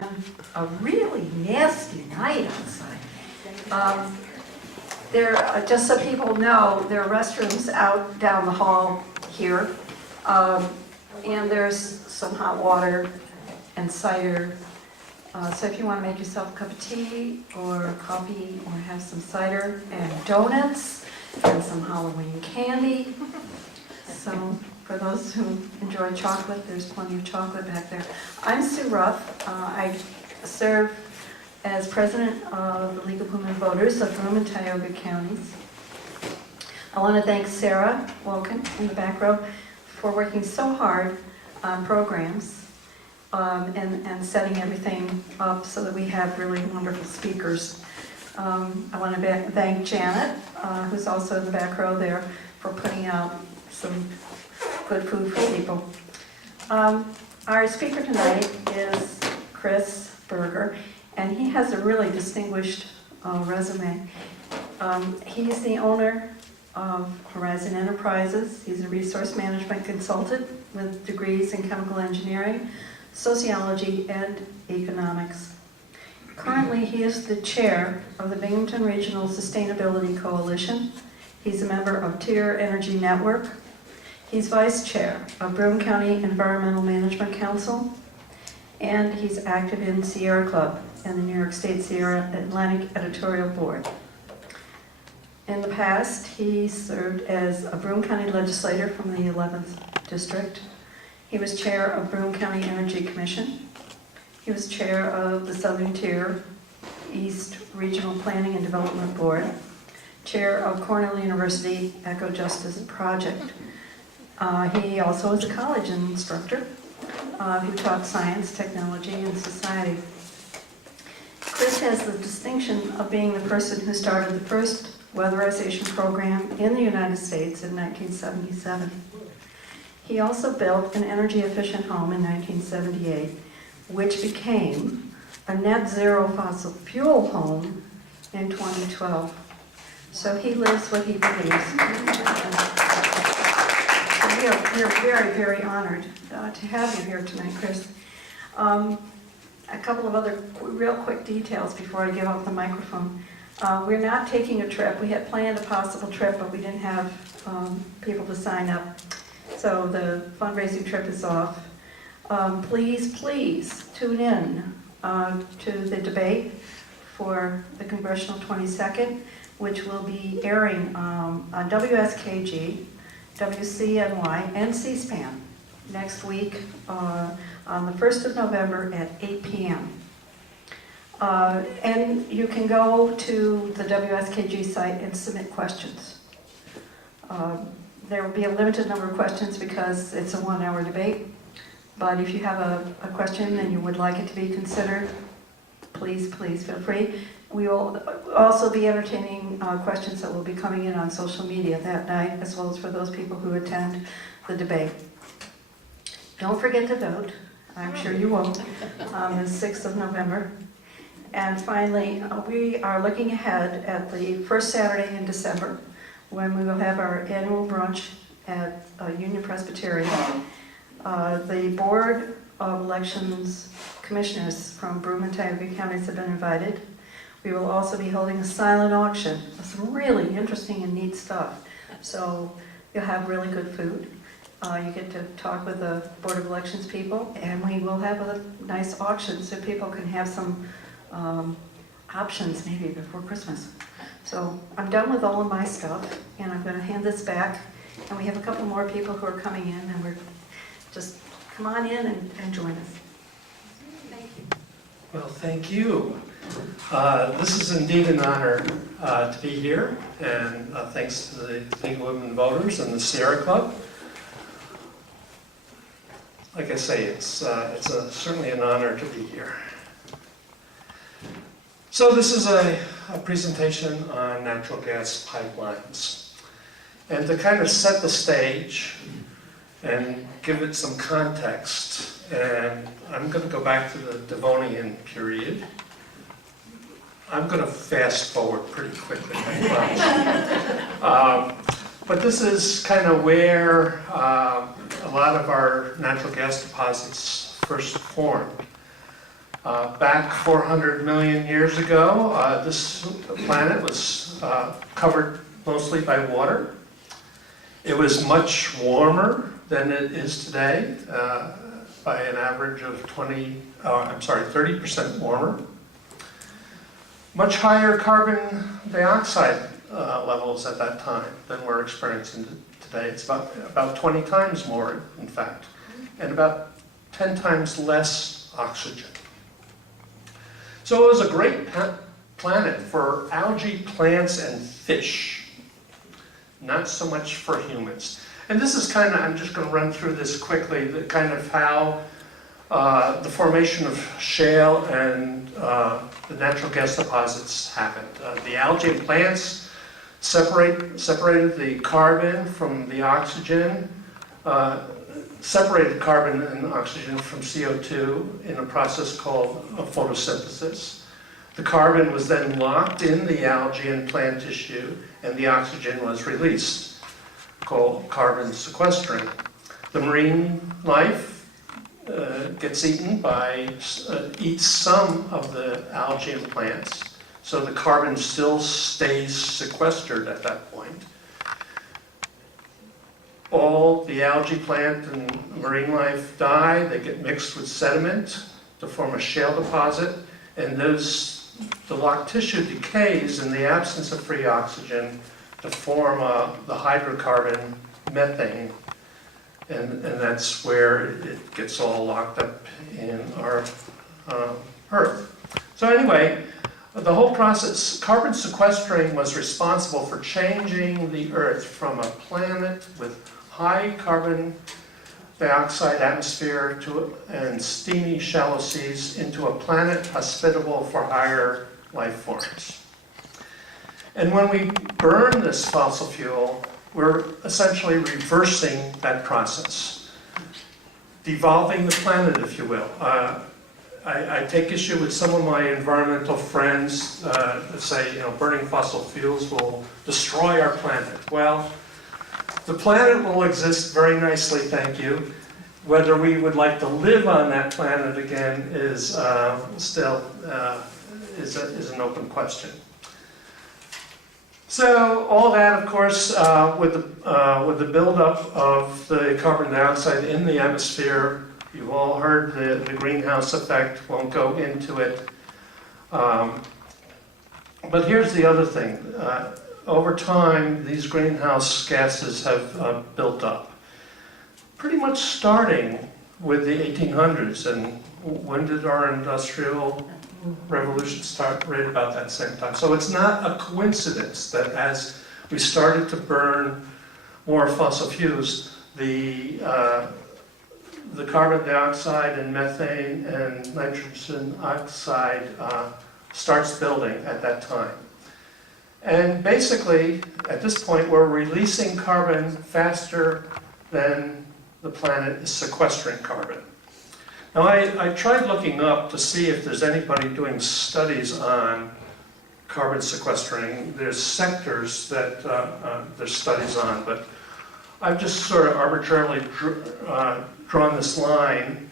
A really nasty night outside. Just so people know, there are restrooms out down the hall here, and there's some hot water and cider. So if you want to make yourself a cup of tea or coffee or have some cider and donuts and some Halloween candy. So for those who enjoy chocolate, there's plenty of chocolate back there. I'm Sue Ruff. I serve as president of the League of Women Voters of Broome and Tioga counties. I want to thank Sarah Wilkin in the back row for working so hard on programs and setting everything up so that we have really wonderful speakers. I want to thank Janet, who's also in the back row there, for putting out some good food for people. Our speaker tonight is Chris Berger, and he has a really distinguished resume. He's the owner of Horizon Enterprises. He's a resource management consultant with degrees in chemical engineering, sociology, and economics. Currently, he is the chair of the Binghamton Regional Sustainability Coalition. He's a member of Tier Energy Network. He's vice chair of Broome County Environmental Management Council, and he's active in Sierra Club and the New York State Sierra Atlantic Editorial Board. In the past, he served as a Broome County legislator from the 11th District. He was chair of Broome County Energy Commission. He was chair of the Southern Tier East Regional Planning and Development Board, chair of Cornell University Eco Justice Project. He also is a college instructor who taught science, technology, and society. Chris has the distinction of being the person who started the first weatherization program in the United States in 1977. He also built an energy-efficient home in 1978, which became a net zero fossil fuel home in 2012. So he lives what he believes. We are very, very honored to have you here tonight, Chris. A couple of other real quick details before I give up the microphone. We're not taking a trip. We had planned a possible trip, but we didn't have people to sign up. So the fundraising trip is off. Please tune in to the debate for the Congressional 22nd, which will be airing on WSKG, WCNY, and C-SPAN next week on the 1st of November at 8 p.m. And you can go to the WSKG site and submit questions. There will be a limited number of questions because it's a 1-hour debate. But if you have a question and you would like it to be considered, please feel free. We will also be entertaining questions that will be coming in on social media that night, as well as for those people who attend the debate. Don't forget to vote. I'm sure you won't, on the 6th of November. And finally, we are looking ahead at the first Saturday in December, when we will have our annual brunch at Union Presbyterian. The Board of Elections Commissioners from Broome and Tioga counties have been invited. We will also be holding a silent auction of some really interesting and neat stuff. So you'll have really good food. You get to talk with the Board of Elections people, and we will have a nice auction so people can have some options maybe before Christmas. So I'm done with all of my stuff, and I'm going to hand this back. And we have a couple more people who are coming in, and we're just come on in and join us. Thank you. Well, thank you. This is indeed an honor to be here, and thanks to the League of Women Voters and the Sierra Club. Like I say, it's certainly an honor to be here. So this is a presentation on natural gas pipelines. And to kind of set the stage and give it some context, and I'm going to go back to the Devonian period. I'm going to fast forward pretty quickly, I promise. But this is kind of where a lot of our natural gas deposits first formed. Back 400 million years ago, this planet was covered mostly by water. It was much warmer than it is today, by an average of 30% warmer. Much higher carbon dioxide levels at that time than we're experiencing today. It's about 20 times more, in fact, and about 10 times less oxygen. So it was a great planet for algae, plants, and fish, not so much for humans. And this is kind of, I'm just going to run through this quickly, the kind of how the formation of shale and the natural gas deposits happened. The algae and plants separated the carbon from the oxygen, separated carbon and oxygen from CO2 in a process called photosynthesis. The carbon was then locked in the algae and plant tissue, and the oxygen was released, called carbon sequestering. The marine life gets eaten eats some of the algae and plants, so the carbon still stays sequestered at that point. All the algae, plant, and marine life die. They get mixed with sediment to form a shale deposit, and the locked tissue decays in the absence of free oxygen to form the hydrocarbon methane, and that's where it gets all locked up in our Earth. So anyway, the whole process, carbon sequestering was responsible for changing the Earth from a planet with high carbon dioxide atmosphere and steamy shallow seas into a planet hospitable for higher life forms. And when we burn this fossil fuel, we're essentially reversing that process, devolving the planet, if you will. I take issue with some of my environmental friends that say, burning fossil fuels will destroy our planet. Well, the planet will exist very nicely, thank you. Whether we would like to live on that planet again is still is an open question. So all that, of course, with the buildup of the carbon dioxide in the atmosphere, you've all heard the greenhouse effect. Won't go into it. But here's the other thing. Over time, these greenhouse gases have built up. Pretty much starting with the 1800s, and when did our industrial revolution start? Right about that same time. So it's not a coincidence that as we started to burn more fossil fuels, the carbon dioxide and methane and nitrogen oxide starts building at that time. And basically, at this point, we're releasing carbon faster than the planet is sequestering carbon. Now, I tried looking up to see if there's anybody doing studies on carbon sequestering. There's sectors that there's studies on, but I've just sort of arbitrarily drawn this line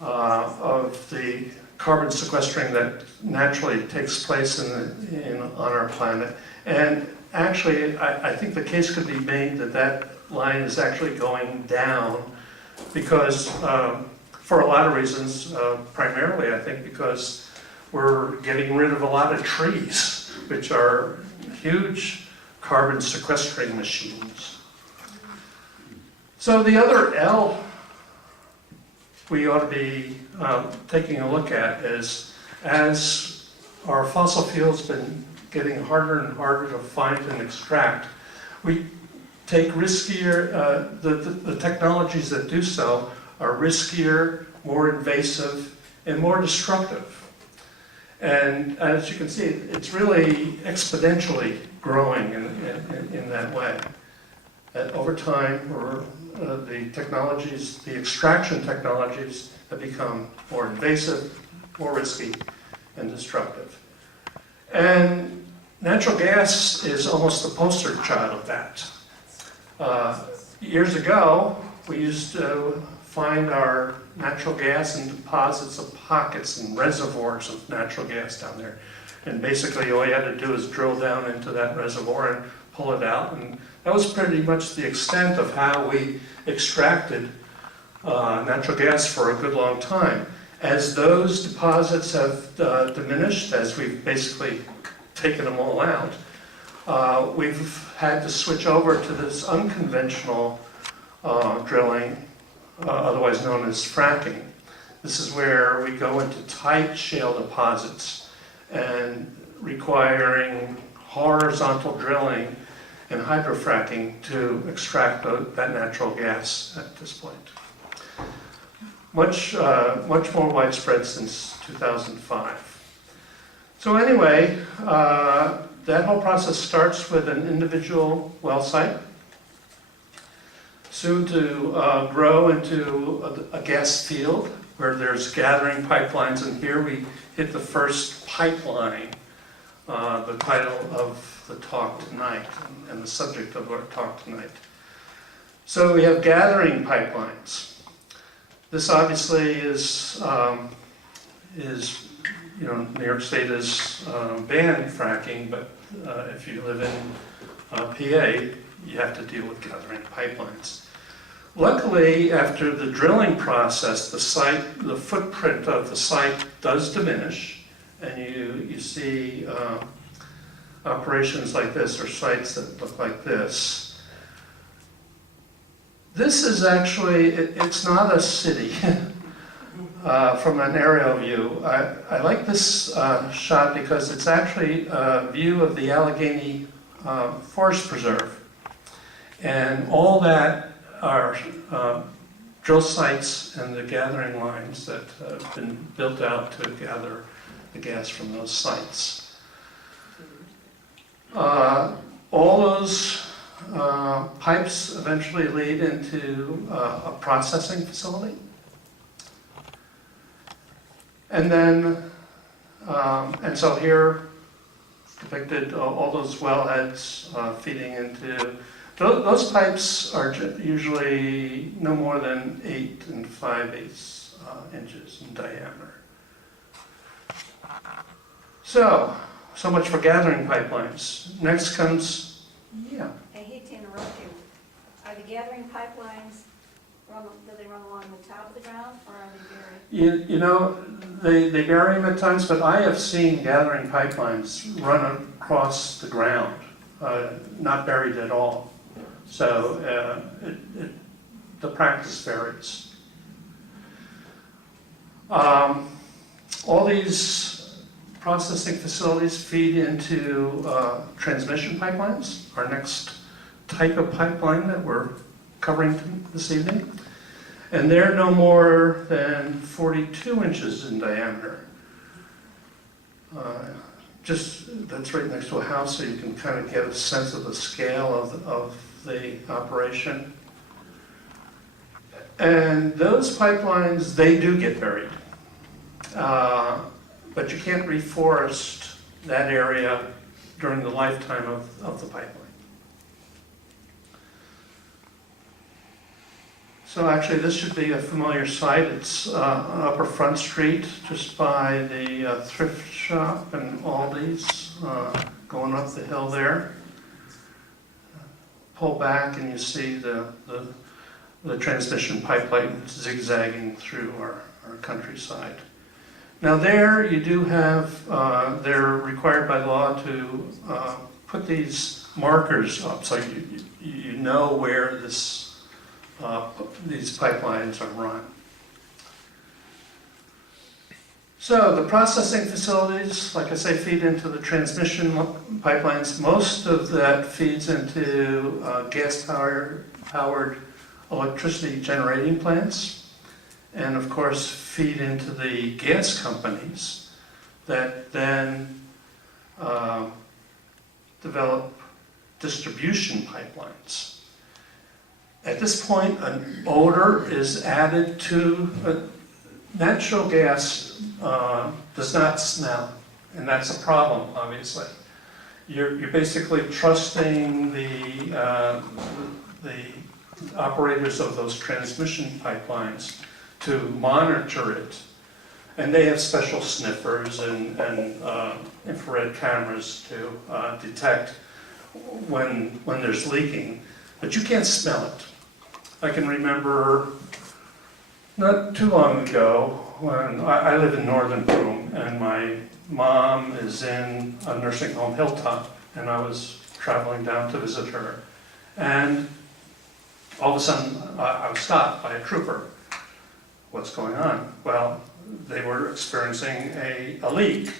of the carbon sequestering that naturally takes place on our planet. And actually, I think the case could be made that line is actually going down because, for a lot of reasons, primarily I think because we're getting rid of a lot of trees, which are huge carbon sequestering machines. So the other L we ought to be taking a look at is, as our fossil fuels been getting harder and harder to find and extract, we take riskier, the technologies that do so are riskier, more invasive, and more destructive. And as you can see, it's really exponentially growing in that way. Over time, the technologies, the extraction technologies have become more invasive, more risky, and destructive. And natural gas is almost the poster child of that. Years ago, we used to find our natural gas and deposits of pockets and reservoirs of natural gas down there. And basically all you had to do is drill down into that reservoir and pull it out. And that was pretty much the extent of how we extracted natural gas for a good long time. As those deposits have diminished, as we've basically taken them all out, we've had to switch over to this unconventional drilling, otherwise known as fracking. This is where we go into tight shale deposits and requiring horizontal drilling and hydrofracking to extract that natural gas at this point. Much more widespread since 2005. So anyway, that whole process starts with an individual well site, soon to grow into a gas field where there's gathering pipelines, and here we hit the first pipeline, the title of the talk tonight, and the subject of our talk tonight. So we have gathering pipelines. This obviously is New York State has banned fracking, but if you live in PA, you have to deal with gathering pipelines. Luckily, after the drilling process, the footprint of the site does diminish, and you see operations like this, or sites that look like this. This is actually, it's not a city from an aerial view. I like this shot because it's actually a view of the Allegheny Forest Preserve. And all that are drill sites and the gathering lines that have been built out to gather the gas from those sites. All those pipes eventually lead into a processing facility. And then, and so here depicted all those wellheads feeding into, those pipes are usually no more than 8 5/8 inches in diameter. So much for gathering pipelines. Next comes, yeah. I hate to interrupt you. Are the gathering pipelines, do they run along the top of the ground, or are they buried? You know, they bury them at times, but I have seen gathering pipelines run across the ground, not buried at all. So the practice varies. All these processing facilities feed into transmission pipelines, our next type of pipeline that we're covering this evening. And they're no more than 42 inches in diameter. That's right next to a house, so you can kind of get a sense of the scale of the operation. And those pipelines, they do get buried. But you can't reforest that area during the lifetime of the pipeline. So actually this should be a familiar sight. It's on Upper Front Street, just by the thrift shop and Aldi's, going up the hill there. Pull back and you see the transmission pipeline zigzagging through our countryside. Now there you do have, they're required by law to put these markers up so you know where these pipelines are run. So the processing facilities, like I say, feed into the transmission pipelines. Most of that feeds into gas-powered electricity generating plants, and of course feed into the gas companies that then develop distribution pipelines. At this point, an odor is added to natural gas. Does not smell, and that's a problem, obviously. You're basically trusting the operators of those transmission pipelines to monitor it. And they have special sniffers and infrared cameras to detect when there's leaking, but you can't smell it. I can remember not too long ago when I live in northern Broome and my mom is in a nursing home, Hilltop, and I was traveling down to visit her. And all of a sudden I was stopped by a trooper. What's going on? Well, they were experiencing a leak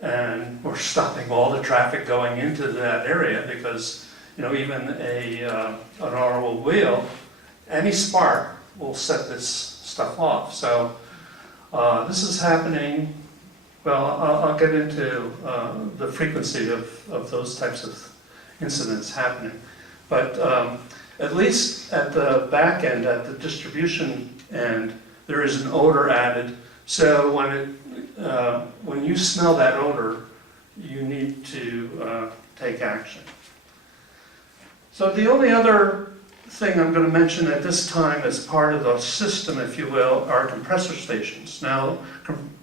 and were stopping all the traffic going into that area because, you know, even an automobile, any spark will set this stuff off. So this is happening. Well, I'll get into the frequency of those types of incidents happening. But at least at the back end, at the distribution end, there is an odor added. So when you smell that odor, you need to take action. So the only other thing I'm going to mention at this time as part of the system, if you will, are compressor stations. Now,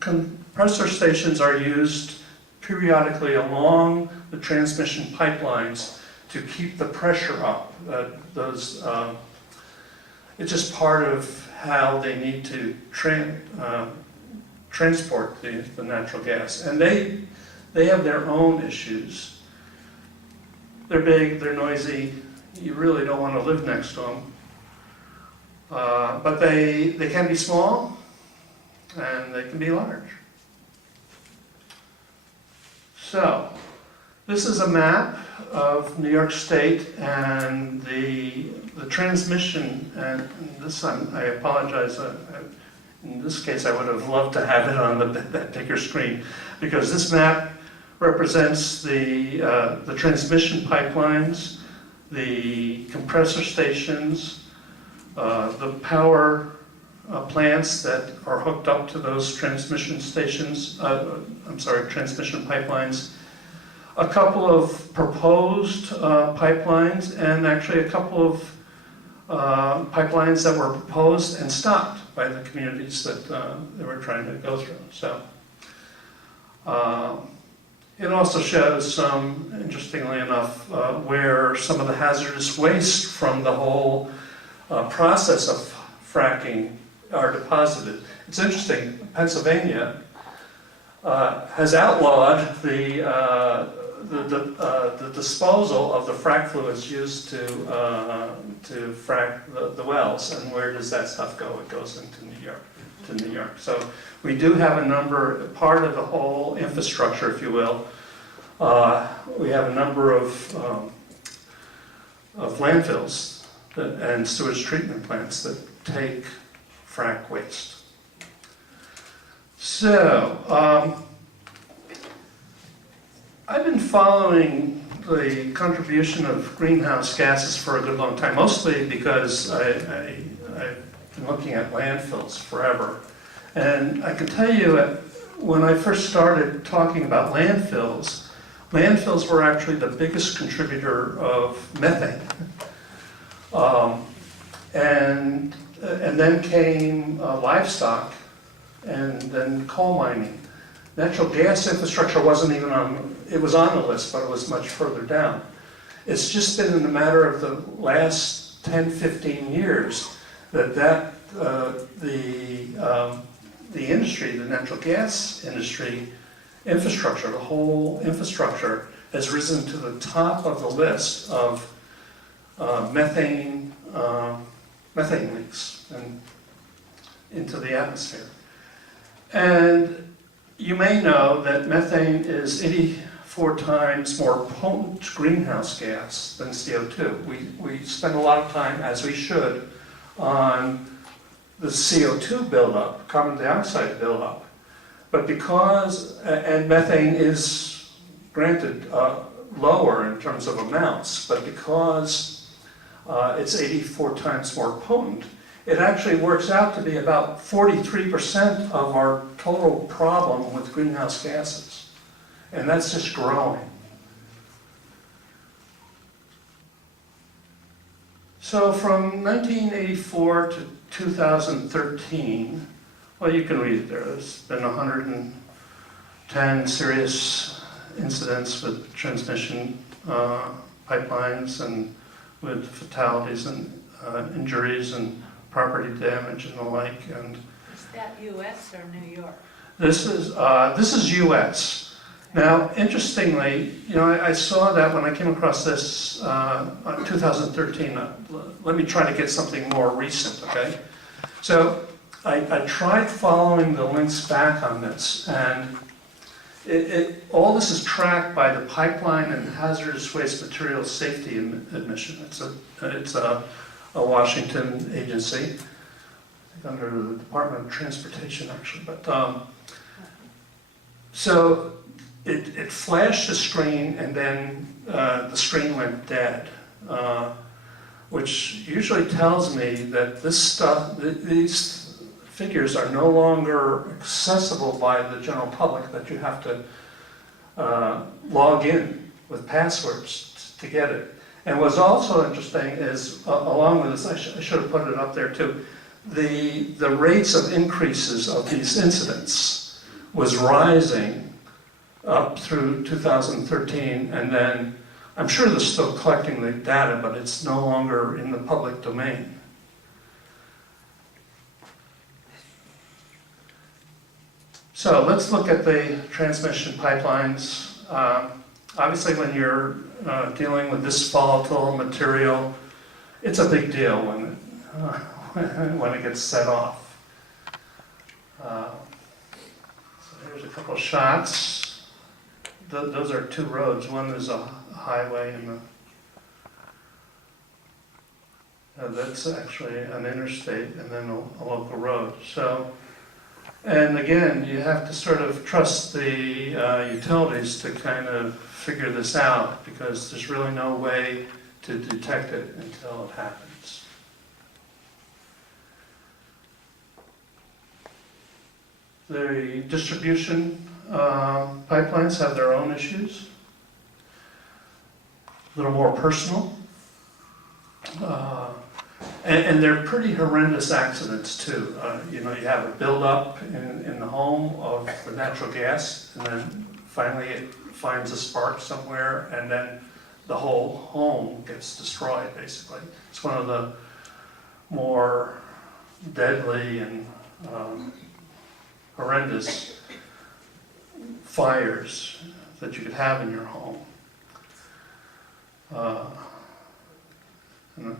compressor stations are used periodically along the transmission pipelines to keep the pressure up. It's just part of how they need to transport the natural gas. And they have their own issues. They're big, they're noisy, you really don't want to live next to them. But they can be small and they can be large. So, this is a map of New York State and the transmission, and this I apologize, in this case I would have loved to have it on that bigger screen, because this map represents the transmission pipelines, the compressor stations, the power plants that are hooked up to those transmission stations, transmission pipelines, a couple of proposed pipelines, and actually a couple of pipelines that were proposed and stopped by the communities that they were trying to go through. So it also shows some, interestingly enough, where some of the hazardous waste from the whole process of fracking are deposited. It's interesting, Pennsylvania has outlawed the disposal of the frack fluids used to frack the wells. And where does that stuff go? It goes into New York. So we do have a number, part of the whole infrastructure, if you will. We have a number of landfills and sewage treatment plants that take frack waste. So, I've been following the contribution of greenhouse gases for a good long time, mostly because I've been looking at landfills forever. And I can tell you, when I first started talking about landfills were actually the biggest contributor of methane. And then came livestock, and then coal mining. Natural gas infrastructure wasn't even on, it was on the list, but it was much further down. It's just been in a matter of the last 10, 15 years that the industry, the natural gas industry, infrastructure, the whole infrastructure has risen to the top of the list of methane leaks and into the atmosphere. And you may know that methane is 84 times more potent greenhouse gas than CO2. We spend a lot of time, as we should, on the CO2 buildup, carbon dioxide buildup. But because, and methane is granted lower in terms of amounts, but because it's 84 times more potent, it actually works out to be about 43% of our total problem with greenhouse gases. And that's just growing. So from 1984 to 2013, well, you can read it there. There's been 110 serious incidents with transmission pipelines and with fatalities and injuries and property damage and the like. And Is that US or New York? this is U.S. Now, interestingly, you know, I saw that when I came across this 2013. Let me try to get something more recent, okay? So I tried following the links back on this, and all this is tracked by the Pipeline and Hazardous Waste Materials Safety Admission. It's a Washington agency, I think under the Department of Transportation, actually. But so it flashed the screen, and then the screen went dead, which usually tells me that this stuff, these figures are no longer accessible by the general public, that you have to log in with passwords to get it. And what's also interesting is, along with this, I should have put it up there too, the rates of increases of these incidents was rising up through 2013, and then I'm sure they're still collecting the data, but it's no longer in the public domain. So let's look at the transmission pipelines. Obviously, when you're dealing with this volatile material, it's a big deal when it gets set off. So here's a couple of shots. Those are two roads. One is a highway, and that's actually an interstate, and then a local road. So, and again, you have to sort of trust the utilities to kind of figure this out, because there's really no way to detect it until it happens. The distribution pipelines have their own issues, a little more personal, and they're pretty horrendous accidents too. You know, you have a buildup in the home of the natural gas, and then finally it finds a spark somewhere, and then the whole home gets destroyed, basically. It's one of the more deadly and horrendous fires that you could have in your home. And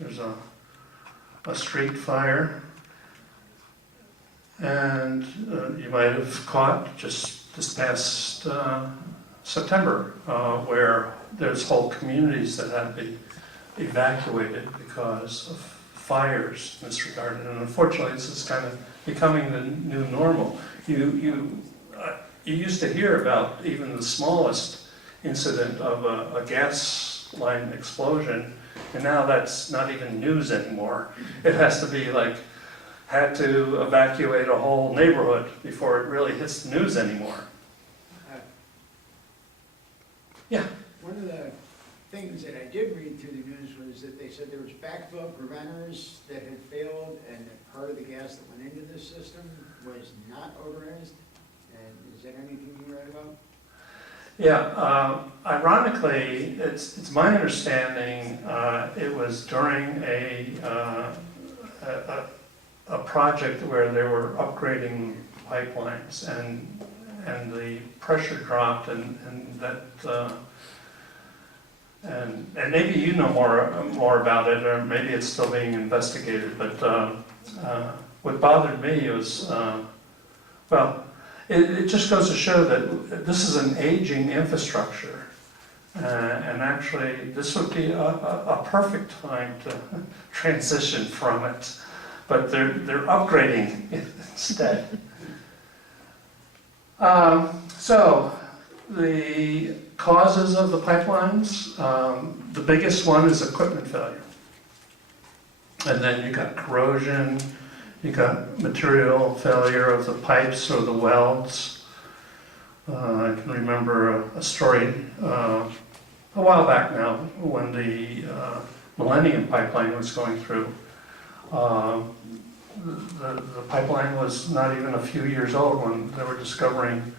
there's a street fire, and you might have caught just this past September, where there's whole communities that had to be evacuated because of fires in this regard. And unfortunately, this is kind of becoming the new normal. You used to hear about even the smallest incident of a gas line explosion, and now that's not even news anymore. It has to be like, had to evacuate a whole neighborhood before it really hits the news anymore. Yeah. One of the things that I did read through the news was that they said there was backflow preventers that had failed, and that part of the gas that went into this system was not odorized. And is that anything you read about? Yeah, ironically, it's my understanding it was during a project where they were upgrading pipelines, and the pressure dropped, and that and maybe you know more about it, or maybe it's still being investigated. But what bothered me was, well, it just goes to show that this is an aging infrastructure, and actually this would be a perfect time to transition from it, but they're upgrading it instead. So the causes of the pipelines, the biggest one is equipment failure, and then you got corrosion. You got material failure of the pipes or the welds. I can remember a story a while back now when the Millennium Pipeline was going through. The pipeline was not even a few years old when they were discovering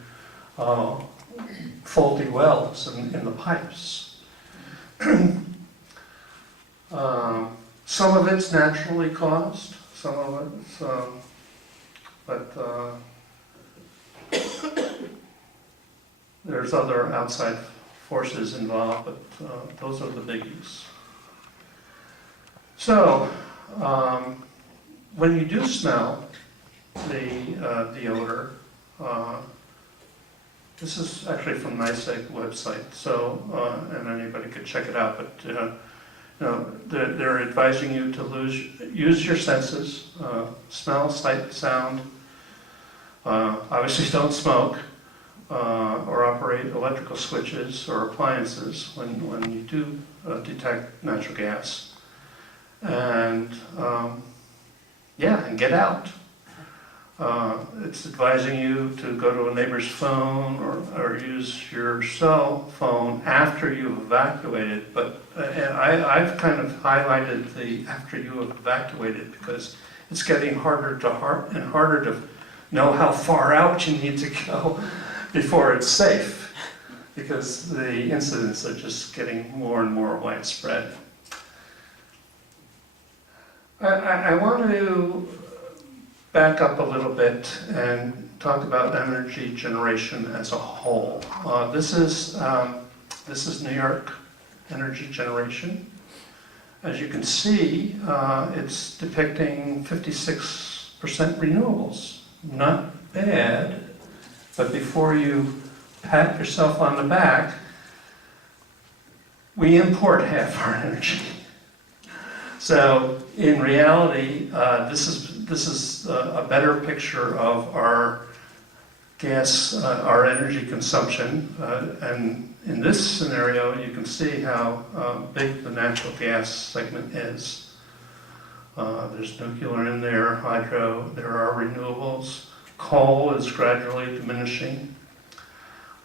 faulty wells in the pipes. Some of it's naturally caused, some of it's, but there's other outside forces involved, but those are the biggies. So, when you do smell the odor, this is actually from NICEAG website, so, and anybody could check it out, but you know, they're advising you to use your senses, smell, sight, sound. Obviously don't smoke or operate electrical switches or appliances when you do detect natural gas. And yeah, and get out. It's advising you to go to a neighbor's phone or use your cell phone after you've evacuated. But I've kind of highlighted the after you have evacuated because it's getting harder to know how far out you need to go before it's safe, because the incidents are just getting more and more widespread. I want to back up a little bit and talk about energy generation as a whole. This is New York energy generation. As you can see, it's depicting 56% renewables. Not bad, but before you pat yourself on the back, we import half our energy. So in reality, this is a better picture of our gas, our energy consumption, and in this scenario, you can see how big the natural gas segment is. There's nuclear in there, hydro, there are renewables. Coal is gradually diminishing.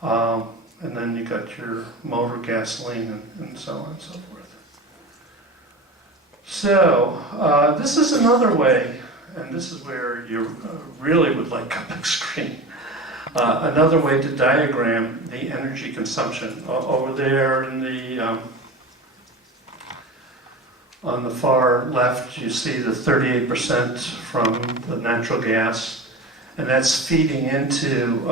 And then you got your motor gasoline and so on and so forth. So, this is another way, and this is where you really would like a big screen. Another way to diagram the energy consumption. Over there in the on the far left, you see the 38% from the natural gas, and that's feeding into,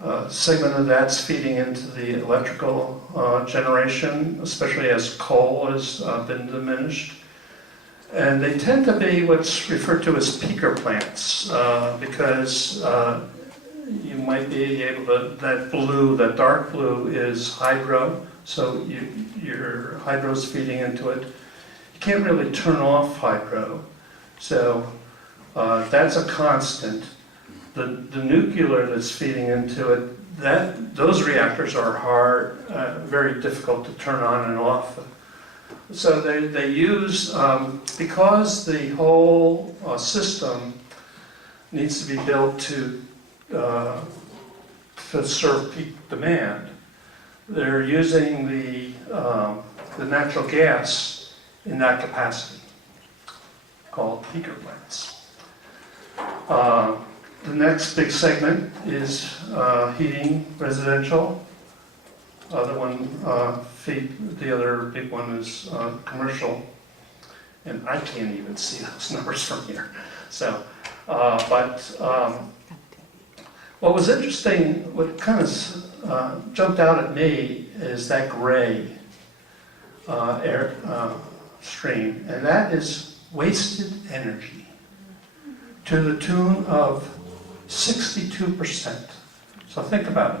a segment of that's feeding into the electrical generation, especially as coal has been diminished. And they tend to be what's referred to as peaker plants, because you might be able to, that dark blue is hydro, so your hydro's feeding into it. You can't really turn off hydro, so that's a constant. The nuclear that's feeding into it, those reactors are hard, very difficult to turn on and off. So they use, because the whole system needs to be built to serve peak demand, they're using the natural gas in that capacity, called peaker plants. The next big segment is heating, residential. The other big one is commercial, and I can't even see those numbers from here. So, what was interesting, what kind of jumped out at me is that gray air stream, and that is wasted energy to the tune of 62%. So think about it.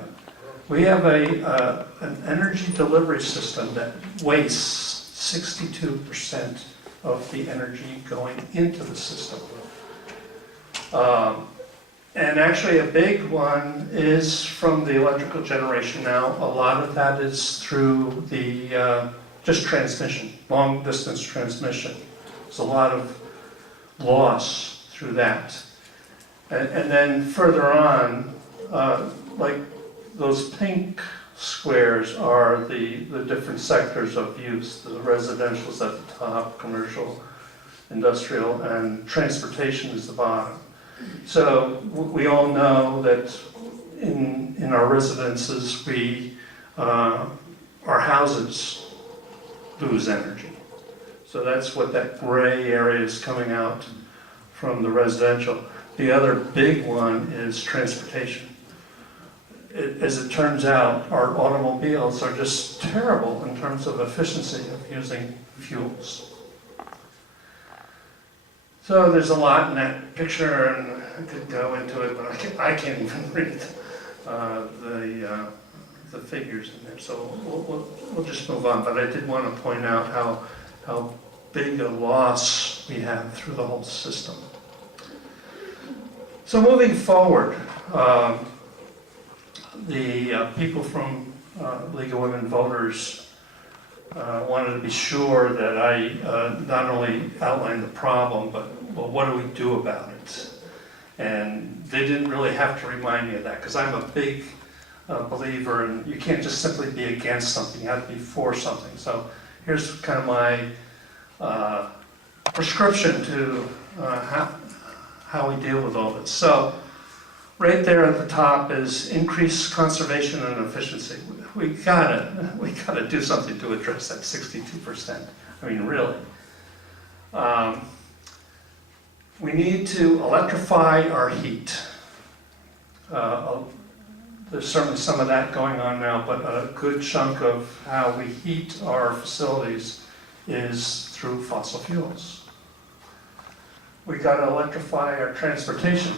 We have an energy delivery system that wastes 62% of the energy going into the system. And actually a big one is from the electrical generation now. A lot of that is through the just transmission, long distance transmission. There's a lot of loss through that. And then further on, like those pink squares are the different sectors of use. The residential's at the top, commercial, industrial, and transportation is the bottom. So we all know that in our residences, our houses lose energy. So that's what that gray area is coming out from the residential. The other big one is transportation. As it turns out, our automobiles are just terrible in terms of efficiency of using fuels. So there's a lot in that picture, and I could go into it, but I can't even read the figures in there. So we'll just move on. But I did want to point out how big a loss we have through the whole system. So moving forward, the people from League of Women Voters wanted to be sure that I not only outlined the problem, but well, what do we do about it? And they didn't really have to remind me of that, because I'm a big believer in you can't just simply be against something, you have to be for something. So here's kind of my prescription to how we deal with all this. So right there at the top is increased conservation and efficiency. We gotta do something to address that 62%. I mean, really. We need to electrify our heat. There's certainly some of that going on now, but a good chunk of how we heat our facilities is through fossil fuels. We gotta electrify our transportation.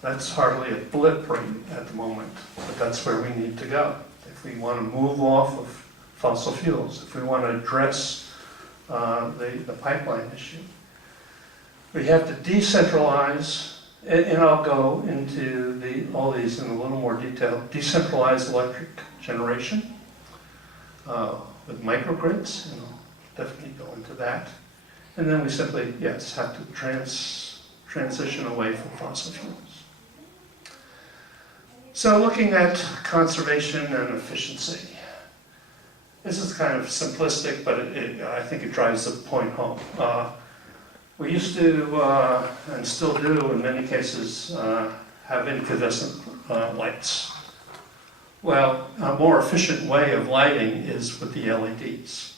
That's hardly a blip right at the moment, but that's where we need to go. If we want to move off of fossil fuels, if we want to address the pipeline issue. We have to decentralize, and I'll go into all these in a little more detail, decentralize electric generation with microgrids, and I'll definitely go into that. And then we simply, yes, have to transition away from fossil fuels. So looking at conservation and efficiency. This is kind of simplistic, but I think it drives the point home. We used to, and still do in many cases, have incandescent lights. Well, a more efficient way of lighting is with the LEDs.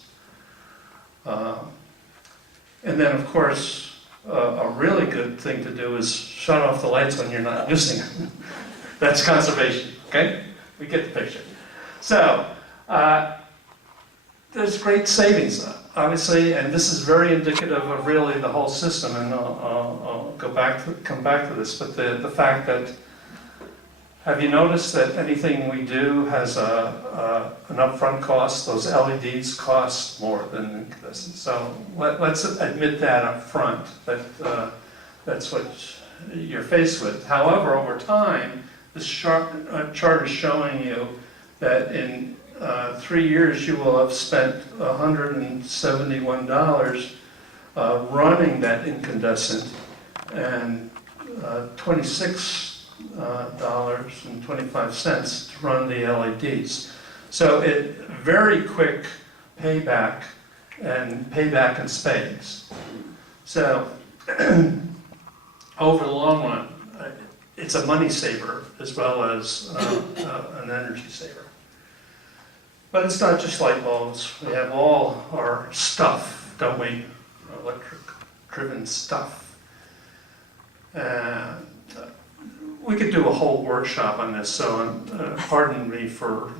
And then, of course, a really good thing to do is shut off the lights when you're not using them. That's conservation, okay? We get the picture. So, there's great savings, obviously, and this is very indicative of really the whole system, and I'll come back to this, but the fact that, have you noticed that anything we do has an upfront cost? Those LEDs cost more than incandescent. So let's admit that up front, that that's what you're faced with. However, over time, this chart is showing you that in 3 years you will have spent $171 running that incandescent and $26.25 to run the LEDs. So very quick payback, and payback in spades. So over the long run, it's a money saver as well as an energy saver. But it's not just light bulbs. We have all our stuff, don't we? Electric-driven stuff. We could do a whole workshop on this, so pardon me for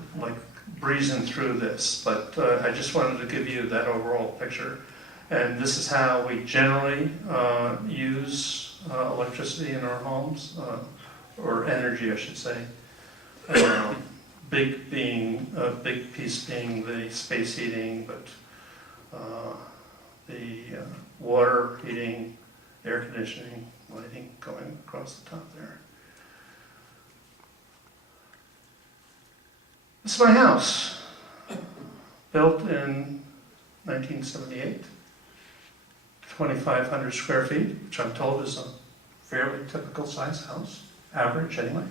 breezing through this, but I just wanted to give you that overall picture. And this is how we generally use electricity in our homes, or energy, I should say. Big piece being the space heating, but the water heating, air conditioning, lighting going across the top there. This is my house, built in 1978, 2,500 square feet, which I'm told is a fairly typical size house, average anyway.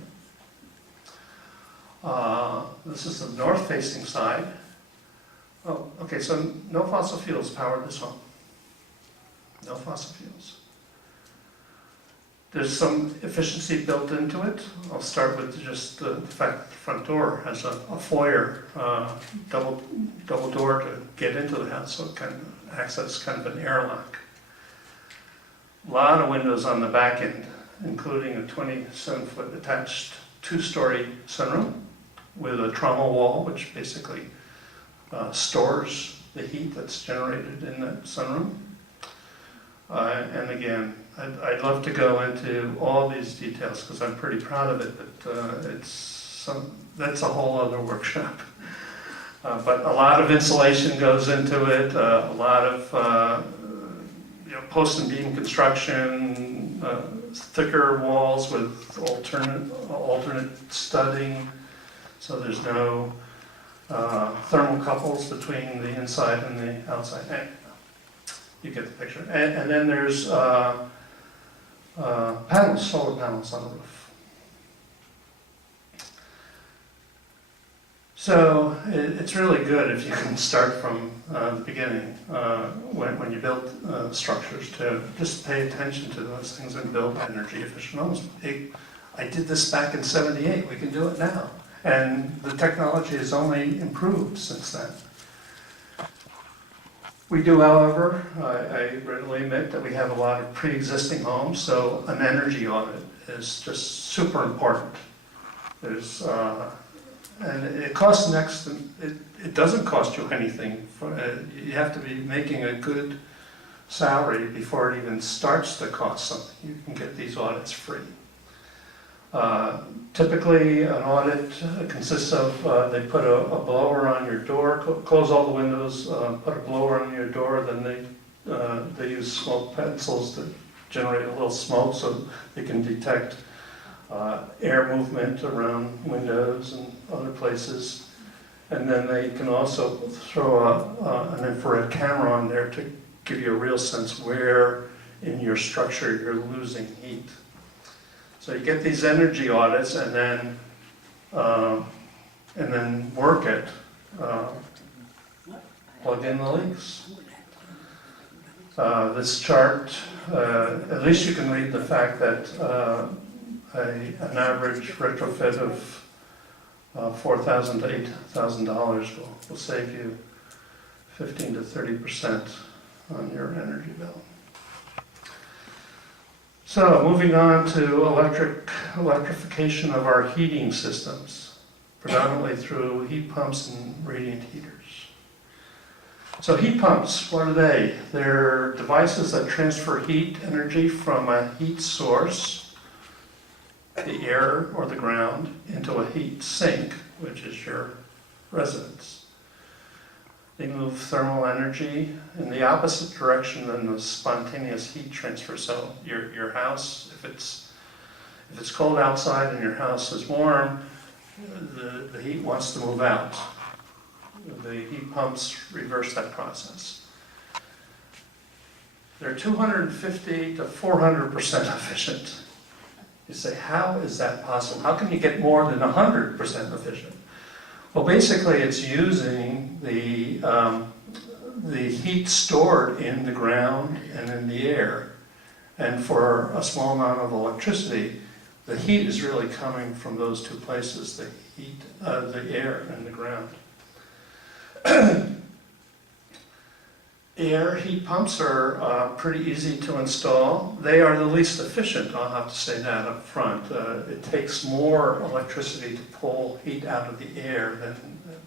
This is the north-facing side. Oh, okay, so no fossil fuels powered this home. no fossil fuels. There's some efficiency built into it. I'll start with just the fact that the front door has a foyer, double door to get into the house, so it can access kind of an airlock. A lot of windows on the back end, including a 27-foot attached 2-story sunroom with a trauma wall, which basically stores the heat that's generated in that sunroom. And again, I'd love to go into all these details because I'm pretty proud of it, but that's a whole other workshop. But a lot of insulation goes into it, a lot of post and beam construction, thicker walls with alternate studding, so there's no thermocouples between the inside and the outside. You get the picture. And then there's panels, solar panels on the roof. So it's really good if you can start from the beginning when you build structures to just pay attention to those things and build energy efficient homes. I did this back in '78, we can do it now. And the technology has only improved since then. We do, however, I readily admit that we have a lot of pre-existing homes, so an energy audit is just super important. There's, and it costs next, it doesn't cost you anything. You have to be making a good salary before it even starts to cost something. You can get these audits free. Typically, an audit consists of, they put a blower on your door, close all the windows, put a blower on your door, then they use smoke pencils to generate a little smoke so they can detect air movement around windows and other places. And then they can also throw an infrared camera on there to give you a real sense where in your structure you're losing heat. So you get these energy audits and then work it, plug in the leaks. This chart, at least you can read the fact that an average retrofit of $4,000 to $8,000 will save you 15 to 30% on your energy bill. So moving on to electrification of our heating systems, predominantly through heat pumps and radiant heaters. So heat pumps, what are they? They're devices that transfer heat energy from a heat source, the air or the ground, into a heat sink, which is your residence. They move thermal energy in the opposite direction than the spontaneous heat transfer. So your house, if it's cold outside and your house is warm, the heat wants to move out. The heat pumps reverse that process. They're 250 to 400% efficient. You say, how is that possible? How can you get more than 100% efficient? Well, basically, it's using the heat stored in the ground and in the air. And for a small amount of electricity, the heat is really coming from those two places, the heat, the air and the ground. Air heat pumps are pretty easy to install. They are the least efficient, I'll have to say that up front. It takes more electricity to pull heat out of the air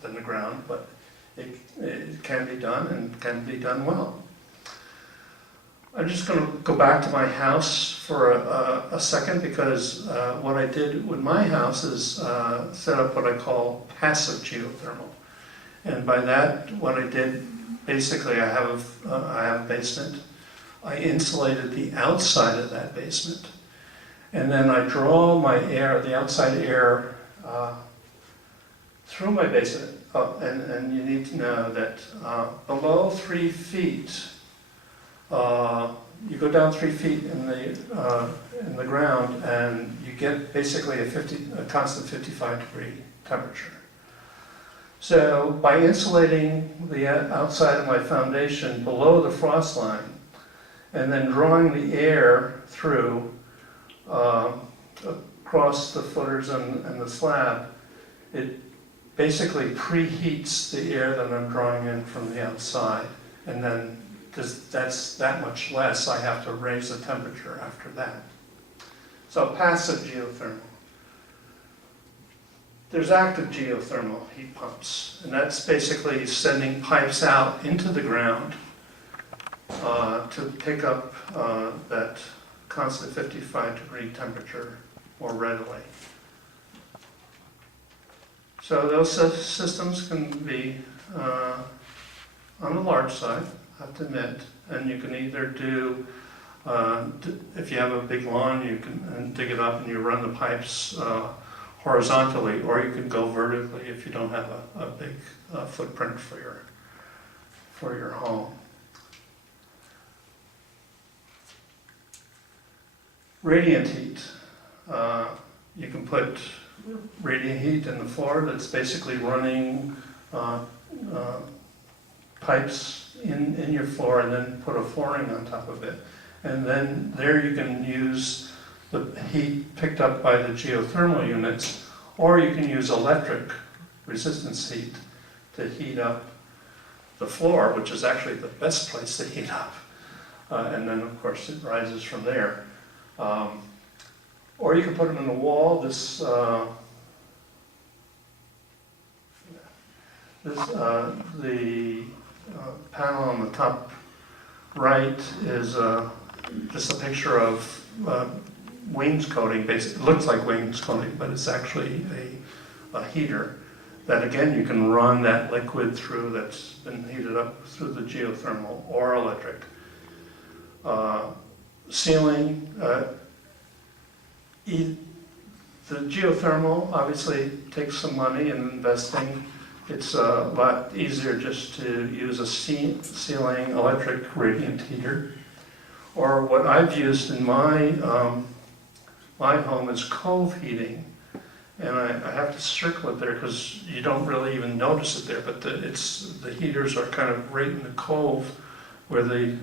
than the ground, but it can be done and can be done well. I'm just going to go back to my house for a second because what I did with my house is set up what I call passive geothermal. And by that, what I did, basically I have a basement. I insulated the outside of that basement. And then I draw my air, the outside air, through my basement. And you need to know that below 3 feet, you go down 3 feet in the ground and you get basically a constant 55-degree temperature. So by insulating the outside of my foundation below the frost line, and then drawing the air through across the footers and the slab, it basically preheats the air that I'm drawing in from the outside, and then that's that much less, I have to raise the temperature after that. So passive geothermal. There's active geothermal heat pumps, and that's basically sending pipes out into the ground to pick up that constant 55-degree temperature more readily. So those systems can be on the large side, I have to admit, and you can either do, if you have a big lawn, you can dig it up and you run the pipes horizontally, or you can go vertically if you don't have a big footprint for your home. Radiant heat. You can put radiant heat in the floor that's basically running pipes in your floor and then put a flooring on top of it. And then there you can use the heat picked up by the geothermal units, or you can use electric resistance heat to heat up the floor, which is actually the best place to heat up. And then of course it rises from there. Or you can put them in the wall. The panel on the top right is just a picture of wainscoting. Basically, it looks like wainscoting, but it's actually a heater that, again, you can run that liquid through that's been heated up through the geothermal or electric. Ceiling, the geothermal obviously takes some money and investing. It's a lot easier just to use a ceiling electric radiant heater. Or what I've used in my home is cove heating. And I have to circle it there because you don't really even notice it there, but the heaters are kind of right in the cove where the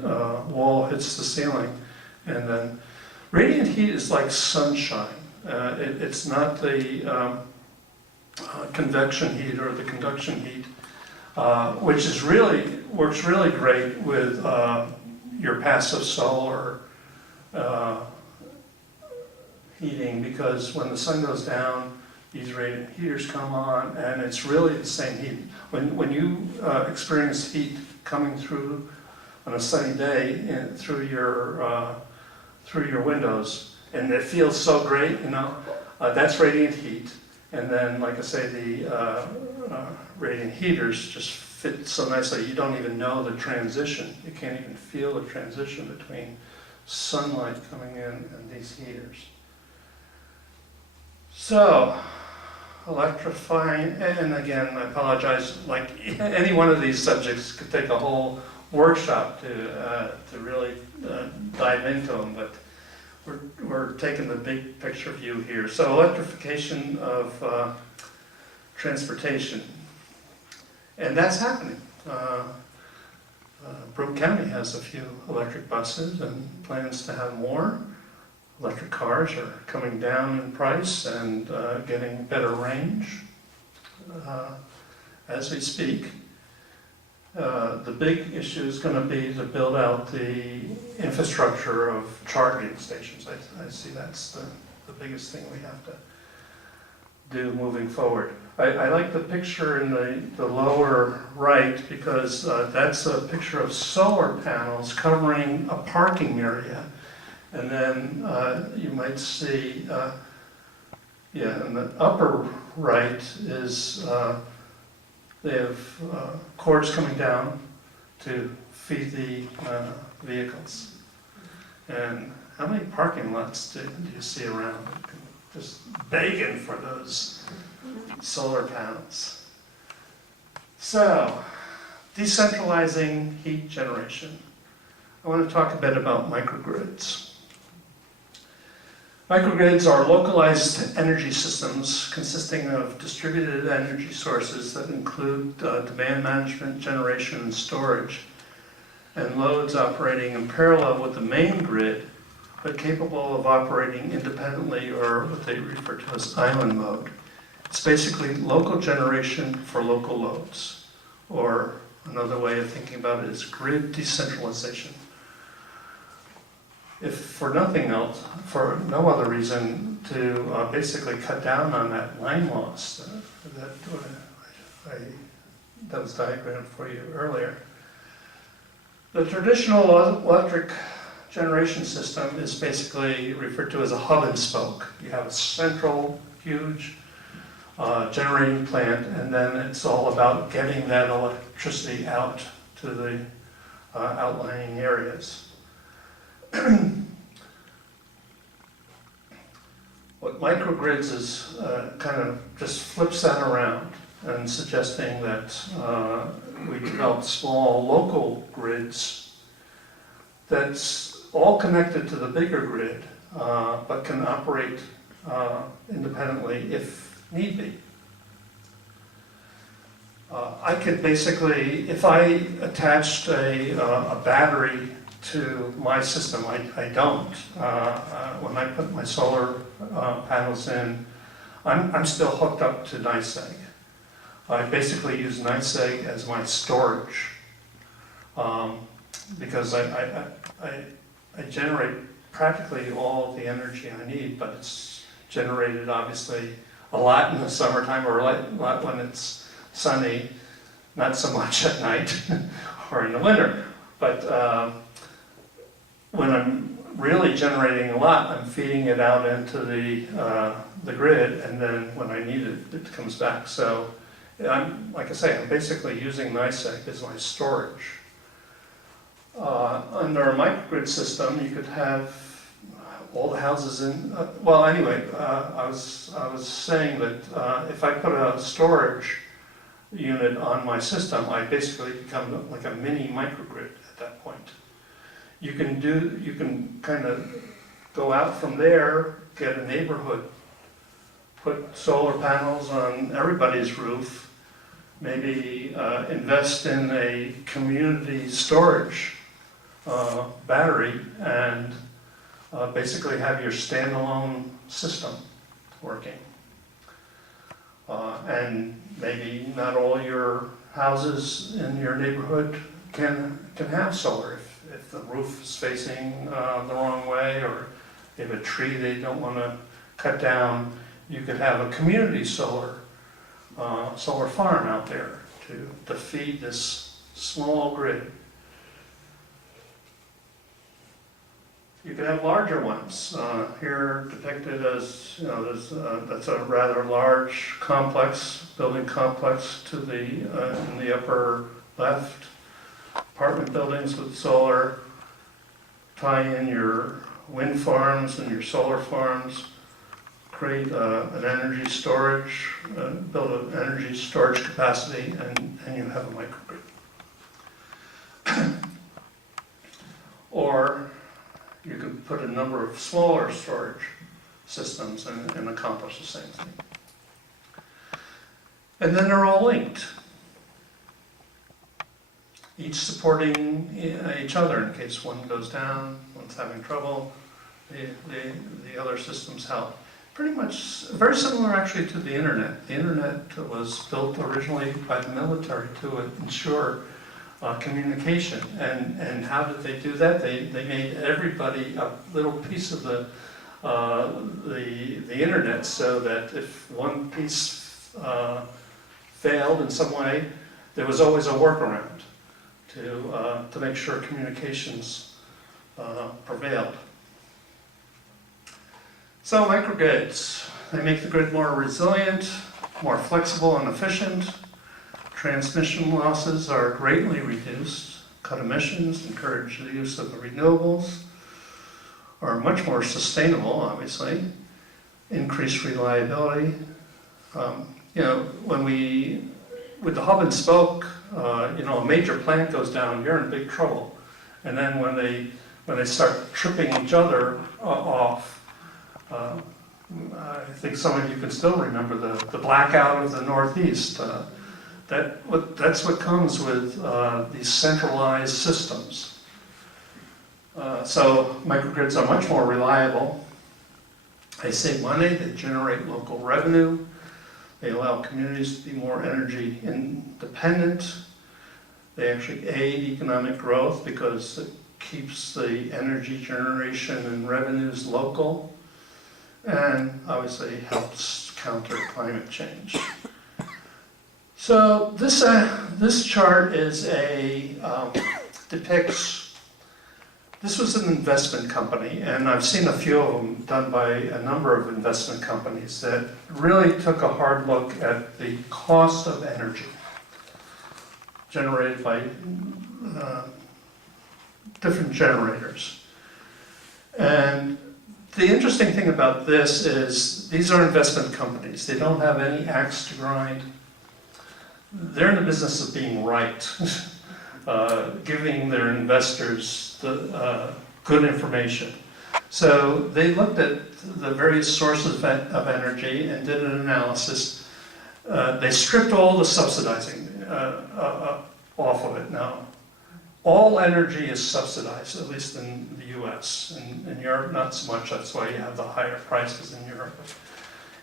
wall hits the ceiling. And then radiant heat is like sunshine. It's not the convection heat or the conduction heat, which is works really great with your passive solar heating, because when the sun goes down, these radiant heaters come on, and it's really the same heat. When you experience heat coming through on a sunny day through your windows, and it feels so great, that's radiant heat. And then, like I say, the radiant heaters just fit so nicely, you don't even know the transition. You can't even feel the transition between sunlight coming in and these heaters. So, electrifying, and again, I apologize, like any one of these subjects could take a whole workshop to really dive into them, but we're taking the big picture view here. So electrification of transportation, and that's happening. Brooke County has a few electric buses and plans to have more. Electric cars are coming down in price and getting better range as we speak. The big issue is going to be to build out the infrastructure of charging stations. I see that's the biggest thing we have to do moving forward. I like the picture in the lower right, because that's a picture of solar panels covering a parking area. And then you might see, in the upper right is they have cords coming down to feed the vehicles. And how many parking lots do you see around? Just begging for those solar panels. So, decentralizing heat generation. I want to talk a bit about microgrids. Microgrids are localized energy systems consisting of distributed energy sources that include demand management, generation, and storage. and loads operating in parallel with the main grid, but capable of operating independently, or what they refer to as island mode. It's basically local generation for local loads, or another way of thinking about it is grid decentralization. If for nothing else, for no other reason, to basically cut down on that line loss that was diagrammed for you earlier. The traditional electric generation system is basically referred to as a hub and spoke. You have a central, huge generating plant, and then it's all about getting that electricity out to the outlying areas. What microgrids is kind of just flips that around and suggesting that we develop small local grids that's all connected to the bigger grid, but can operate independently if need be. I could basically, if I attached a battery to my system, I don't. When I put my solar panels in, I'm still hooked up to NYSEG. I basically use NYSEG as my storage because I generate practically all the energy I need, but it's generated obviously a lot in the summertime, or a lot when it's sunny, not so much at night or in the winter. But when I'm really generating a lot, I'm feeding it out into the grid, and then when I need it, it comes back. So like I say, I'm basically using NYSEG as my storage. Under a microgrid system, you could have all the houses in, well anyway, I was saying that if I put a storage unit on my system, I basically become like a mini microgrid at that point. You can kind of go out from there, get a neighborhood, put solar panels on everybody's roof, maybe invest in a community storage battery, and basically have your standalone system working. And maybe not all your houses in your neighborhood can have solar. If the roof is facing the wrong way, or if a tree they don't want to cut down, you could have a community solar farm out there to feed this small grid. You could have larger ones. Here depicted as, that's a rather large complex, building complex to in the upper left. Apartment buildings with solar, tie in your wind farms and your solar farms, create an energy storage, build an energy storage capacity, and you have a microgrid. Or you could put a number of smaller storage systems and accomplish the same thing. And then they're all linked, each supporting each other in case one goes down, one's having trouble, the other systems help. Pretty much very similar actually to the internet. The internet was built originally by the military to ensure communication. And how did they do that? They made everybody a little piece of the internet, so that if one piece failed in some way, there was always a workaround to make sure communications prevailed. So microgrids, they make the grid more resilient, more flexible and efficient. Transmission losses are greatly reduced, cut emissions, encourage the use of the renewables, are much more sustainable, obviously, increased reliability. With the hub and spoke, a major plant goes down, you're in big trouble. And then when they start tripping each other off, I think some of you can still remember the blackout of the Northeast. That's what comes with these centralized systems. So microgrids are much more reliable. They save money, they generate local revenue, they allow communities to be more energy independent. They actually aid economic growth because it keeps the energy generation and revenues local, and obviously helps counter climate change. So this chart is depicts. This was an investment company, and I've seen a few of them done by a number of investment companies that really took a hard look at the cost of energy generated by different generators. And the interesting thing about this is these are investment companies. They don't have any axe to grind. They're in the business of being right, giving their investors the good information. So they looked at the various sources of energy and did an analysis. They stripped all the subsidizing off of it now. All energy is subsidized, at least in the US. In Europe, not so much. That's why you have the higher prices in Europe.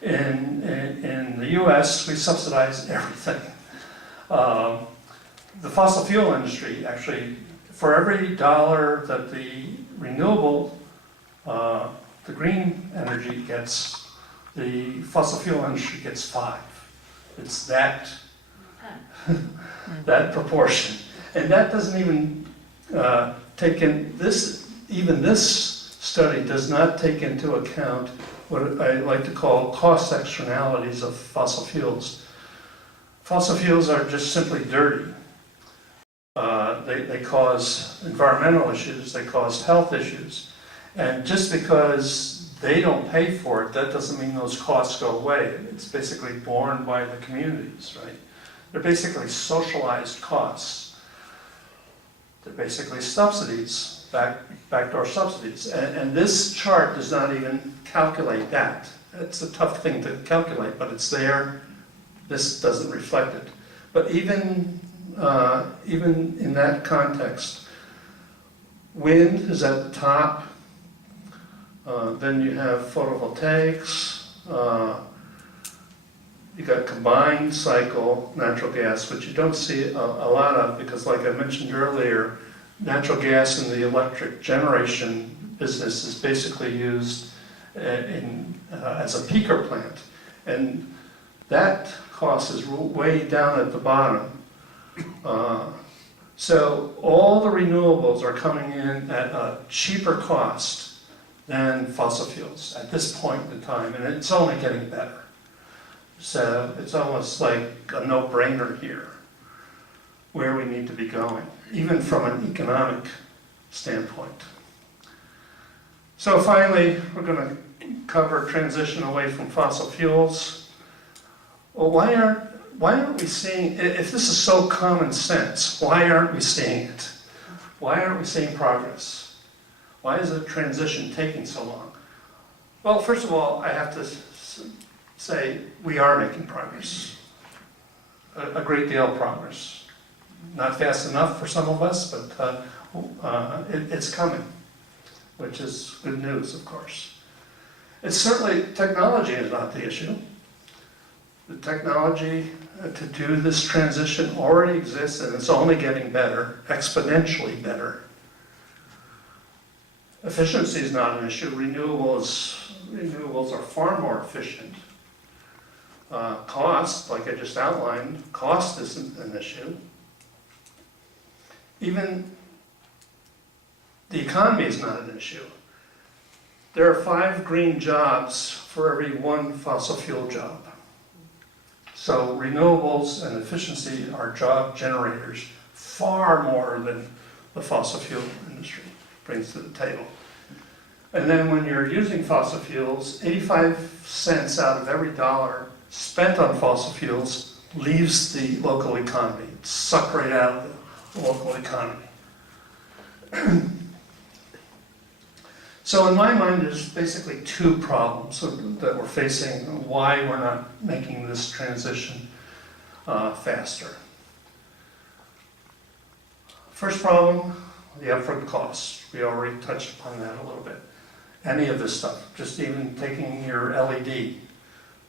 In the US, we subsidize everything. The fossil fuel industry, actually, for every dollar that the renewable, the green energy gets, the fossil fuel industry gets 5. It's that proportion. And that doesn't even take in this, even this study does not take into account what I like to call cost externalities of fossil fuels. Fossil fuels are just simply dirty. They cause environmental issues, they cause health issues. And just because they don't pay for it, that doesn't mean those costs go away. It's basically borne by the communities, right? They're basically socialized costs. They're basically subsidies, backdoor subsidies. And this chart does not even calculate that. It's a tough thing to calculate, but it's there. This doesn't reflect it. But even in that context, wind is at the top. Then you have photovoltaics. You got combined cycle natural gas, which you don't see a lot of because, like I mentioned earlier, natural gas in the electric generation business is basically used as a peaker plant. And that cost is way down at the bottom. So all the renewables are coming in at a cheaper cost than fossil fuels at this point in time, and it's only getting better. So it's almost like a no-brainer here, where we need to be going, even from an economic standpoint. So finally, we're going to cover transition away from fossil fuels. Well, why aren't we seeing, if this is so common sense, why aren't we seeing it? Why aren't we seeing progress? Why is the transition taking so long? Well, first of all, I have to say we are making progress. A great deal of progress. Not fast enough for some of us, but it's coming, which is good news, of course. It's certainly, technology is not the issue. The technology to do this transition already exists, and it's only getting better, exponentially better. Efficiency is not an issue. Renewables are far more efficient. Cost, like I just outlined, cost isn't an issue. Even the economy is not an issue. There are 5 green jobs for every 1 fossil fuel job. So renewables and efficiency are job generators far more than the fossil fuel industry brings to the table. And then when you're using fossil fuels, 85 cents out of every dollar spent on fossil fuels leaves the local economy. It's sucked right out of the local economy. So in my mind, there's basically 2 problems that we're facing, why we're not making this transition. faster. First problem, the upfront costs. We already touched upon that a little bit. Any of this stuff, just even taking your LED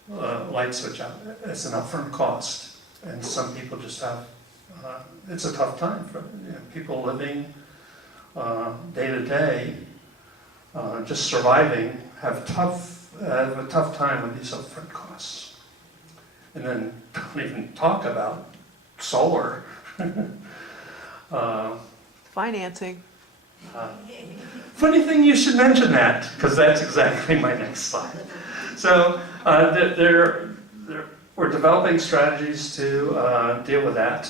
light switch out, it's an upfront cost. And some people just have, it's a tough time for people living day to day, just surviving, have a tough time with these upfront costs. And then don't even talk about solar. Financing. Funny thing you should mention that, because that's exactly my next slide. So we're developing strategies to deal with that.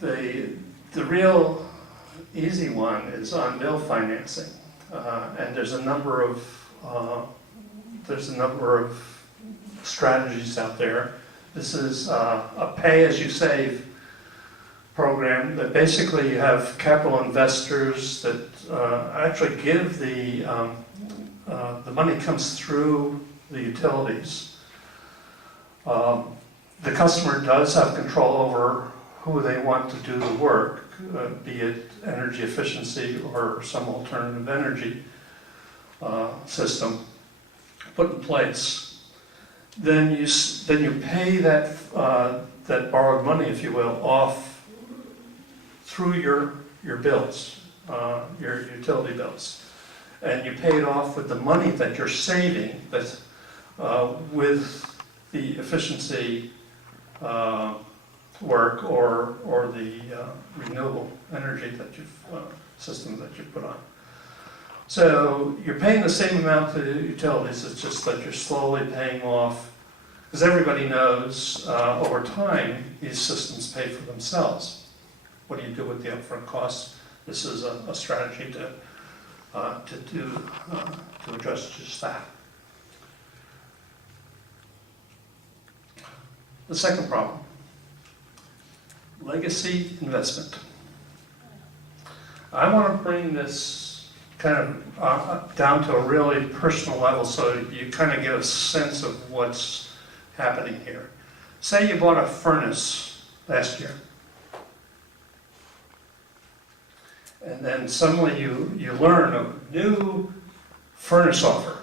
The real easy one is on-bill financing, and there's a number of strategies out there. This is a pay-as-you-save program that basically you have capital investors that actually give the money comes through the utilities. The customer does have control over who they want to do the work, be it energy efficiency or some alternative energy system put in place. Then you pay that borrowed money, if you will, off through your bills, your utility bills. And you pay it off with the money that you're saving with the efficiency work or the renewable energy that system that you put on. So you're paying the same amount to the utilities, it's just that you're slowly paying off, because everybody knows over time these systems pay for themselves. What do you do with the upfront costs? This is a strategy to address just that. The second problem, legacy investment. I want to bring this kind of down to a really personal level so you kind of get a sense of what's happening here. Say you bought a furnace last year. And then suddenly you learn of a new furnace offer.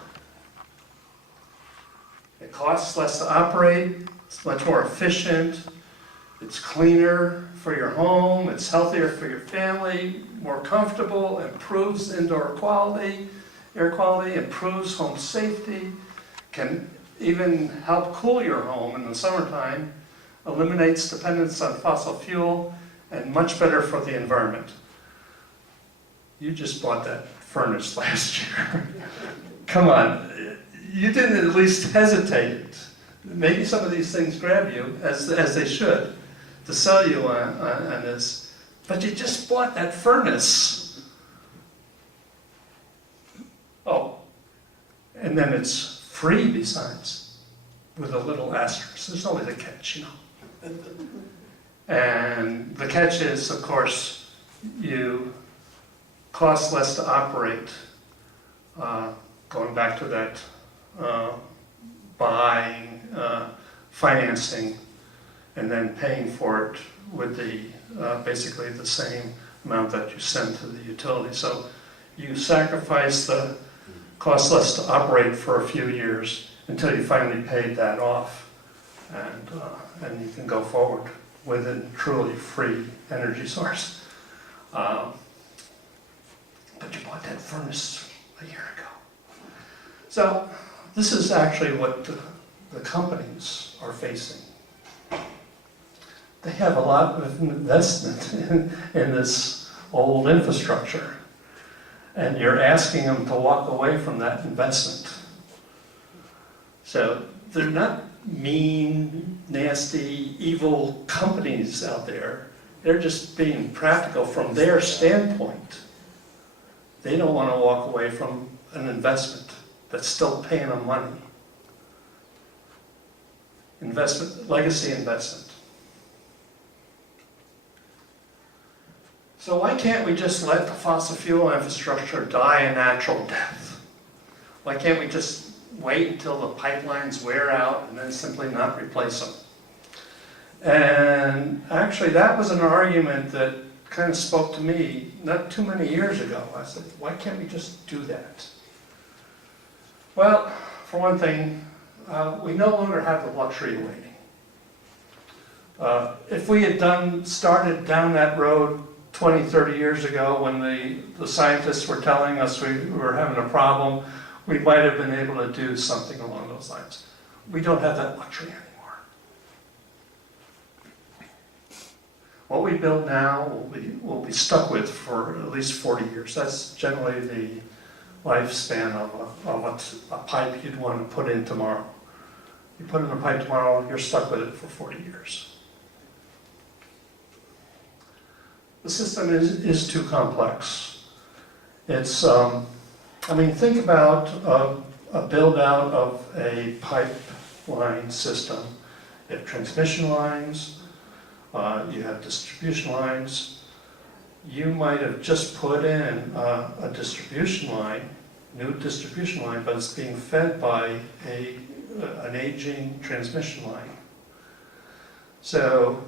It costs less to operate, it's much more efficient, it's cleaner for your home, it's healthier for your family, more comfortable, improves indoor quality, air quality, improves home safety, can even help cool your home in the summertime, eliminates dependence on fossil fuel, and much better for the environment. You just bought that furnace last year. Come on, you didn't at least hesitate. Maybe some of these things grab you, as they should, to sell you on this. But you just bought that furnace. Oh, and then it's free besides, with a little asterisk. There's always a catch, you know. And the catch is, of course, you cost less to operate, going back to that buying, financing, and then paying for it with the basically the same amount that you send to the utility. So you sacrifice the cost less to operate for a few years until you finally paid that off, and you can go forward with a truly free energy source. But you bought that furnace a year ago. So this is actually what the companies are facing. They have a lot of investment in this old infrastructure, and you're asking them to walk away from that investment. So they're not mean, nasty, evil companies out there. They're just being practical from their standpoint. They don't want to walk away from an investment that's still paying them money. Investment, legacy investment. So why can't we just let the fossil fuel infrastructure die a natural death? Why can't we just wait until the pipelines wear out and then simply not replace them? And actually, that was an argument that kind of spoke to me not too many years ago. I said, why can't we just do that? Well, for one thing, we no longer have the luxury of waiting. If we had started down that road 20, 30 years ago when the scientists were telling us we were having a problem, we might have been able to do something along those lines. We don't have that luxury anymore. What we build now will be stuck with for at least 40 years. That's generally the lifespan of a pipe you'd want to put in tomorrow. You put in a pipe tomorrow, you're stuck with it for 40 years. The system is too complex. It's, think about a build out of a pipeline system. You have transmission lines, you have distribution lines. You might have just put in a distribution line, new distribution line, but it's being fed by an aging transmission line. So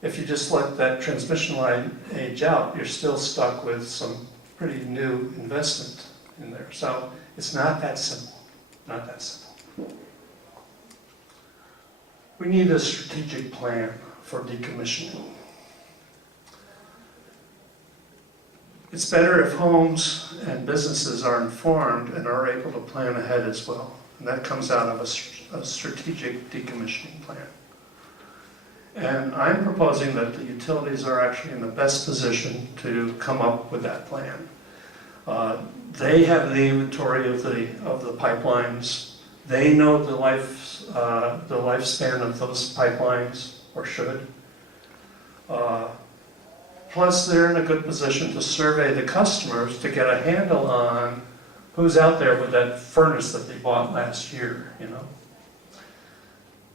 if you just let that transmission line age out, you're still stuck with some pretty new investment in there. So it's not that simple, not that simple. We need a strategic plan for decommissioning. It's better if homes and businesses are informed and are able to plan ahead as well. And that comes out of a strategic decommissioning plan. And I'm proposing that the utilities are actually in the best position to come up with that plan. They have the inventory of the pipelines. They know the lifespan of those pipelines, or should. Plus, they're in a good position to survey the customers to get a handle on who's out there with that furnace that they bought last year, you know.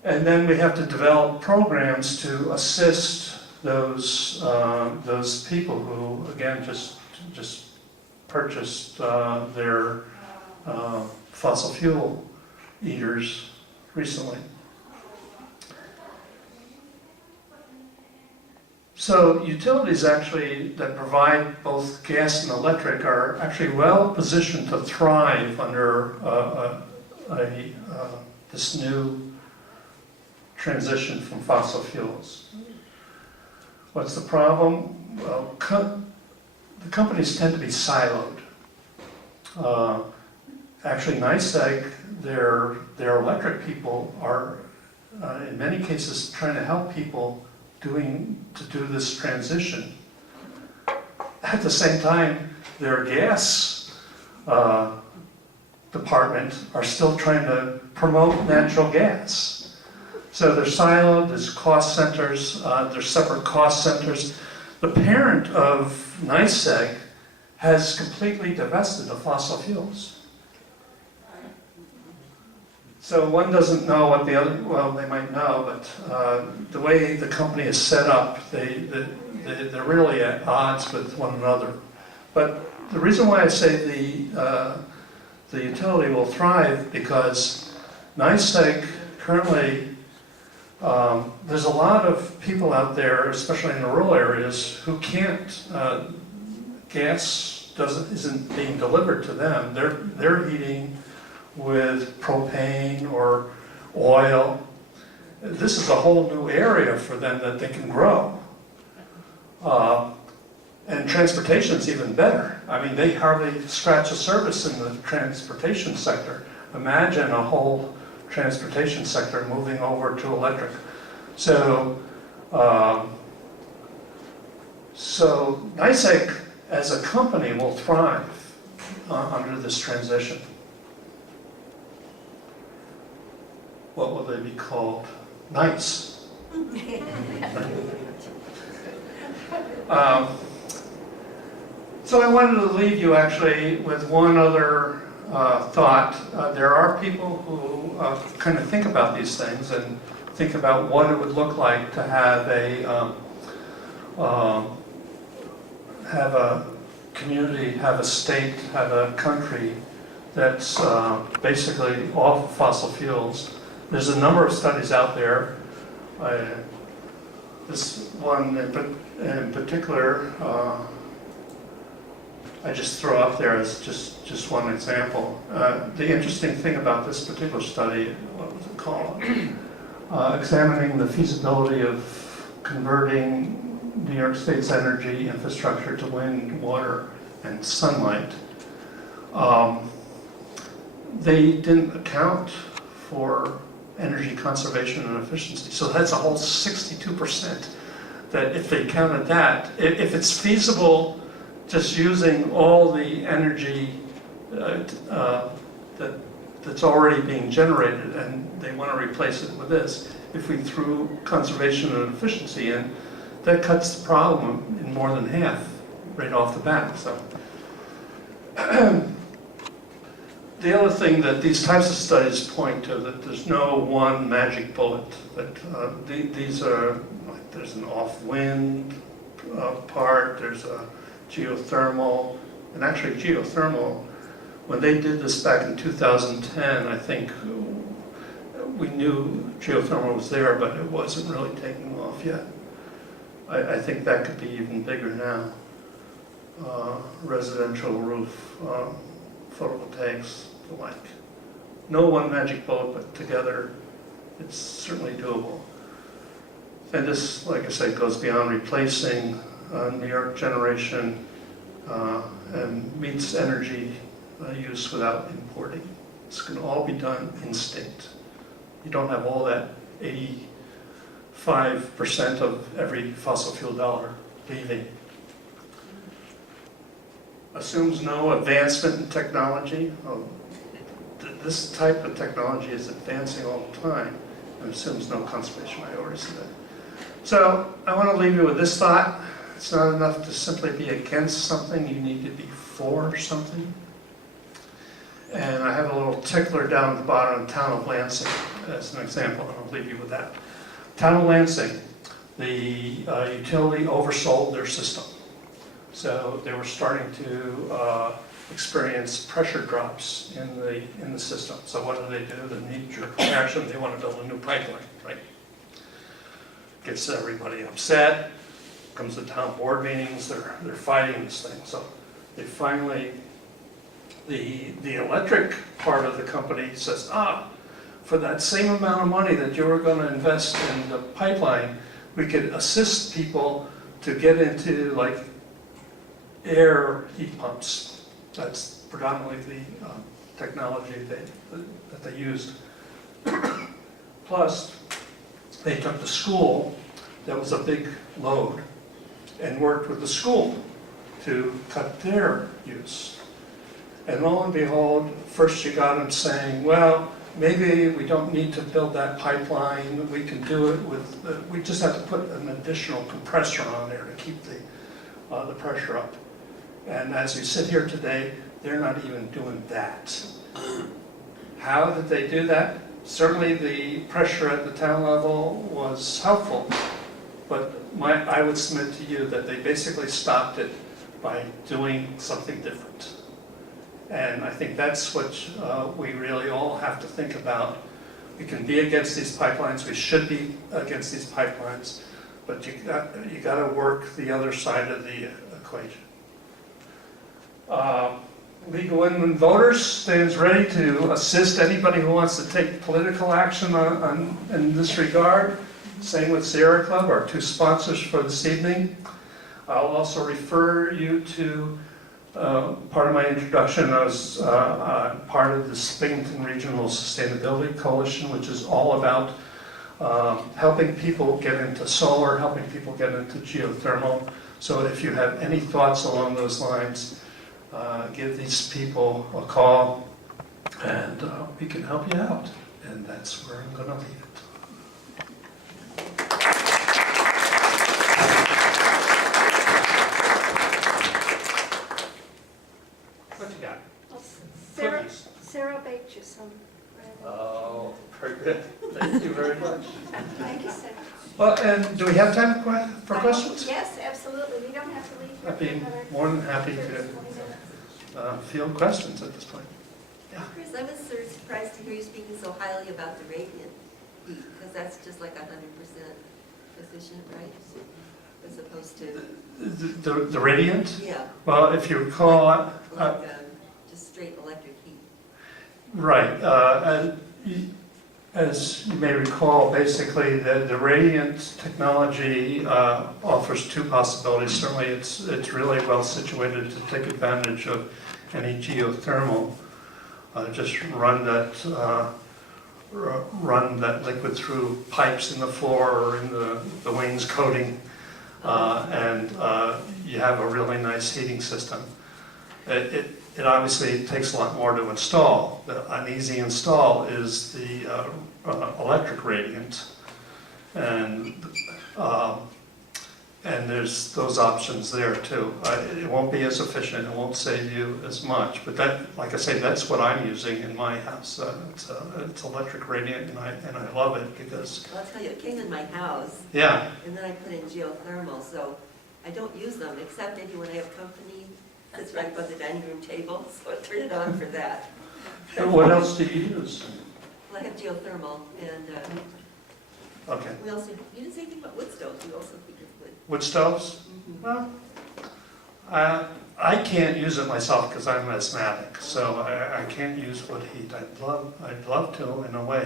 And then we have to develop programs to assist those people who, again, just purchased their fossil fuel eaters recently. So utilities actually that provide both gas and electric are actually well positioned to thrive under this new transition from fossil fuels. What's the problem? Well, the companies tend to be siloed. Actually, NYSEG, their electric people are, in many cases, trying to help people to do this transition. At the same time, their gas department are still trying to promote natural gas. So they're siloed, there's cost centers, there's separate cost centers. The parent of NYSEG has completely divested of fossil fuels. So one doesn't know what the other, well, they might know, but the way the company is set up, they're really at odds with one another. But the reason why I say the utility will thrive, because NYSEG currently, there's a lot of people out there, especially in the rural areas, who can't, gas isn't being delivered to them. They're heating with propane or oil. This is a whole new area for them that they can grow. And transportation's even better. I mean, they hardly scratch the surface in the transportation sector. Imagine a whole transportation sector moving over to electric. So NYSEG as a company will thrive under this transition. What will they be called? Nice. So I wanted to leave you actually with one other thought. There are people who kind of think about these things and think about what it would look like to have a community, have a state, have a country that's basically off fossil fuels. There's a number of studies out there. This one in particular, I just throw up there as just one example. The interesting thing about this particular study, what was it called? Examining the feasibility of converting New York State's energy infrastructure to wind, water, and sunlight. They didn't account for energy conservation and efficiency. So that's a whole 62%. That if they counted that, if it's feasible just using all the energy that's already being generated and they want to replace it with this, if we threw conservation and efficiency in, that cuts the problem in more than half right off the bat. So. The other thing that these types of studies point to, that there's no one magic bullet, that these are, like, there's an off-wind part, there's a geothermal, and actually geothermal, when they did this back in 2010, I think we knew geothermal was there, but it wasn't really taking off yet. I think that could be even bigger now. Residential roof, photovoltaics, the like. No one magic bullet, but together it's certainly doable. And this, like I said, goes beyond replacing New York generation and meets energy use without importing. This can all be done in state. You don't have all that 85% of every fossil fuel dollar leaving. Assumes no advancement in technology. This type of technology is advancing all the time, and assumes no conservation. I already said that. So I want to leave you with this thought. It's not enough to simply be against something. You need to be for something. And I have a little tickler down at the bottom of the town of Lansing as an example, and I'll leave you with that. Town of Lansing, the utility oversold their system. So they were starting to experience pressure drops in the system. So what do? The knee-jerk reaction, they want to build a new pipeline, right? Gets everybody upset. Comes to town board meetings, they're fighting this thing. So they finally, the electric part of the company says, for that same amount of money that you were going to invest in the pipeline, we could assist people to get into like air heat pumps. That's predominantly the technology that they used. Plus, they took the school, that was a big load, and worked with the school to cut their use. And lo and behold, first you got them saying, well, maybe we don't need to build that pipeline, we can do it with, we just have to put an additional compressor on there to keep the pressure up. And as we sit here today, they're not even doing that. How did they do that? Certainly the pressure at the town level was helpful, but I would submit to you that they basically stopped it by doing something different. And I think that's what we really all have to think about. We can be against these pipelines, we should be against these pipelines, but you got to work the other side of the equation. League of Women Voters stands ready to assist anybody who wants to take political action in this regard. Same with Sierra Club, our two sponsors for this evening. I'll also refer you to part of my introduction. I was part of the Binghamton Regional Sustainability Coalition, which is all about helping people get into solar, helping people get into geothermal. So if you have any thoughts along those lines, give these people a call, and we can help you out. And that's where I'm going to leave it. What you got? Well, Sarah baked you some bread. Oh, very good. Thank you very much. Thank you, Sarah. Well, and do we have time for questions? Yes, absolutely. We don't have to leave. here I'd be for another more than happy 30, to 20 minutes. field questions at this point. Chris, I was sort of surprised to hear you speaking so highly about the radiant heat, because that's just like 100% efficient. efficient, right? As opposed to, The radiant? yeah, Well, if you recall, like just straight electric heat. right, as you may recall, basically the radiant technology offers two possibilities. Certainly it's really well situated to take advantage of any geothermal. Just run that liquid through pipes in the floor or in the wainscoting, and you have a really nice heating system. It obviously takes a lot more to install. An easy install is the electric radiant, and there's those options there too. It won't be as efficient, it won't save you as much, but that, like I say, that's what I'm using in my house. It's electric radiant, and I love it because, Well, I'll tell you, it came in my house, yeah, and then I put in geothermal, so I don't use them, except maybe when I have company that's right above the dining room table, so I turn it on for that. what else do you use? Well, I have geothermal, and Okay, we also, you didn't say anything about wood stoves, you also heat your wood. wood stoves? Well, I can't use it myself because I'm asthmatic, so I can't use wood heat. I'd love to in a way.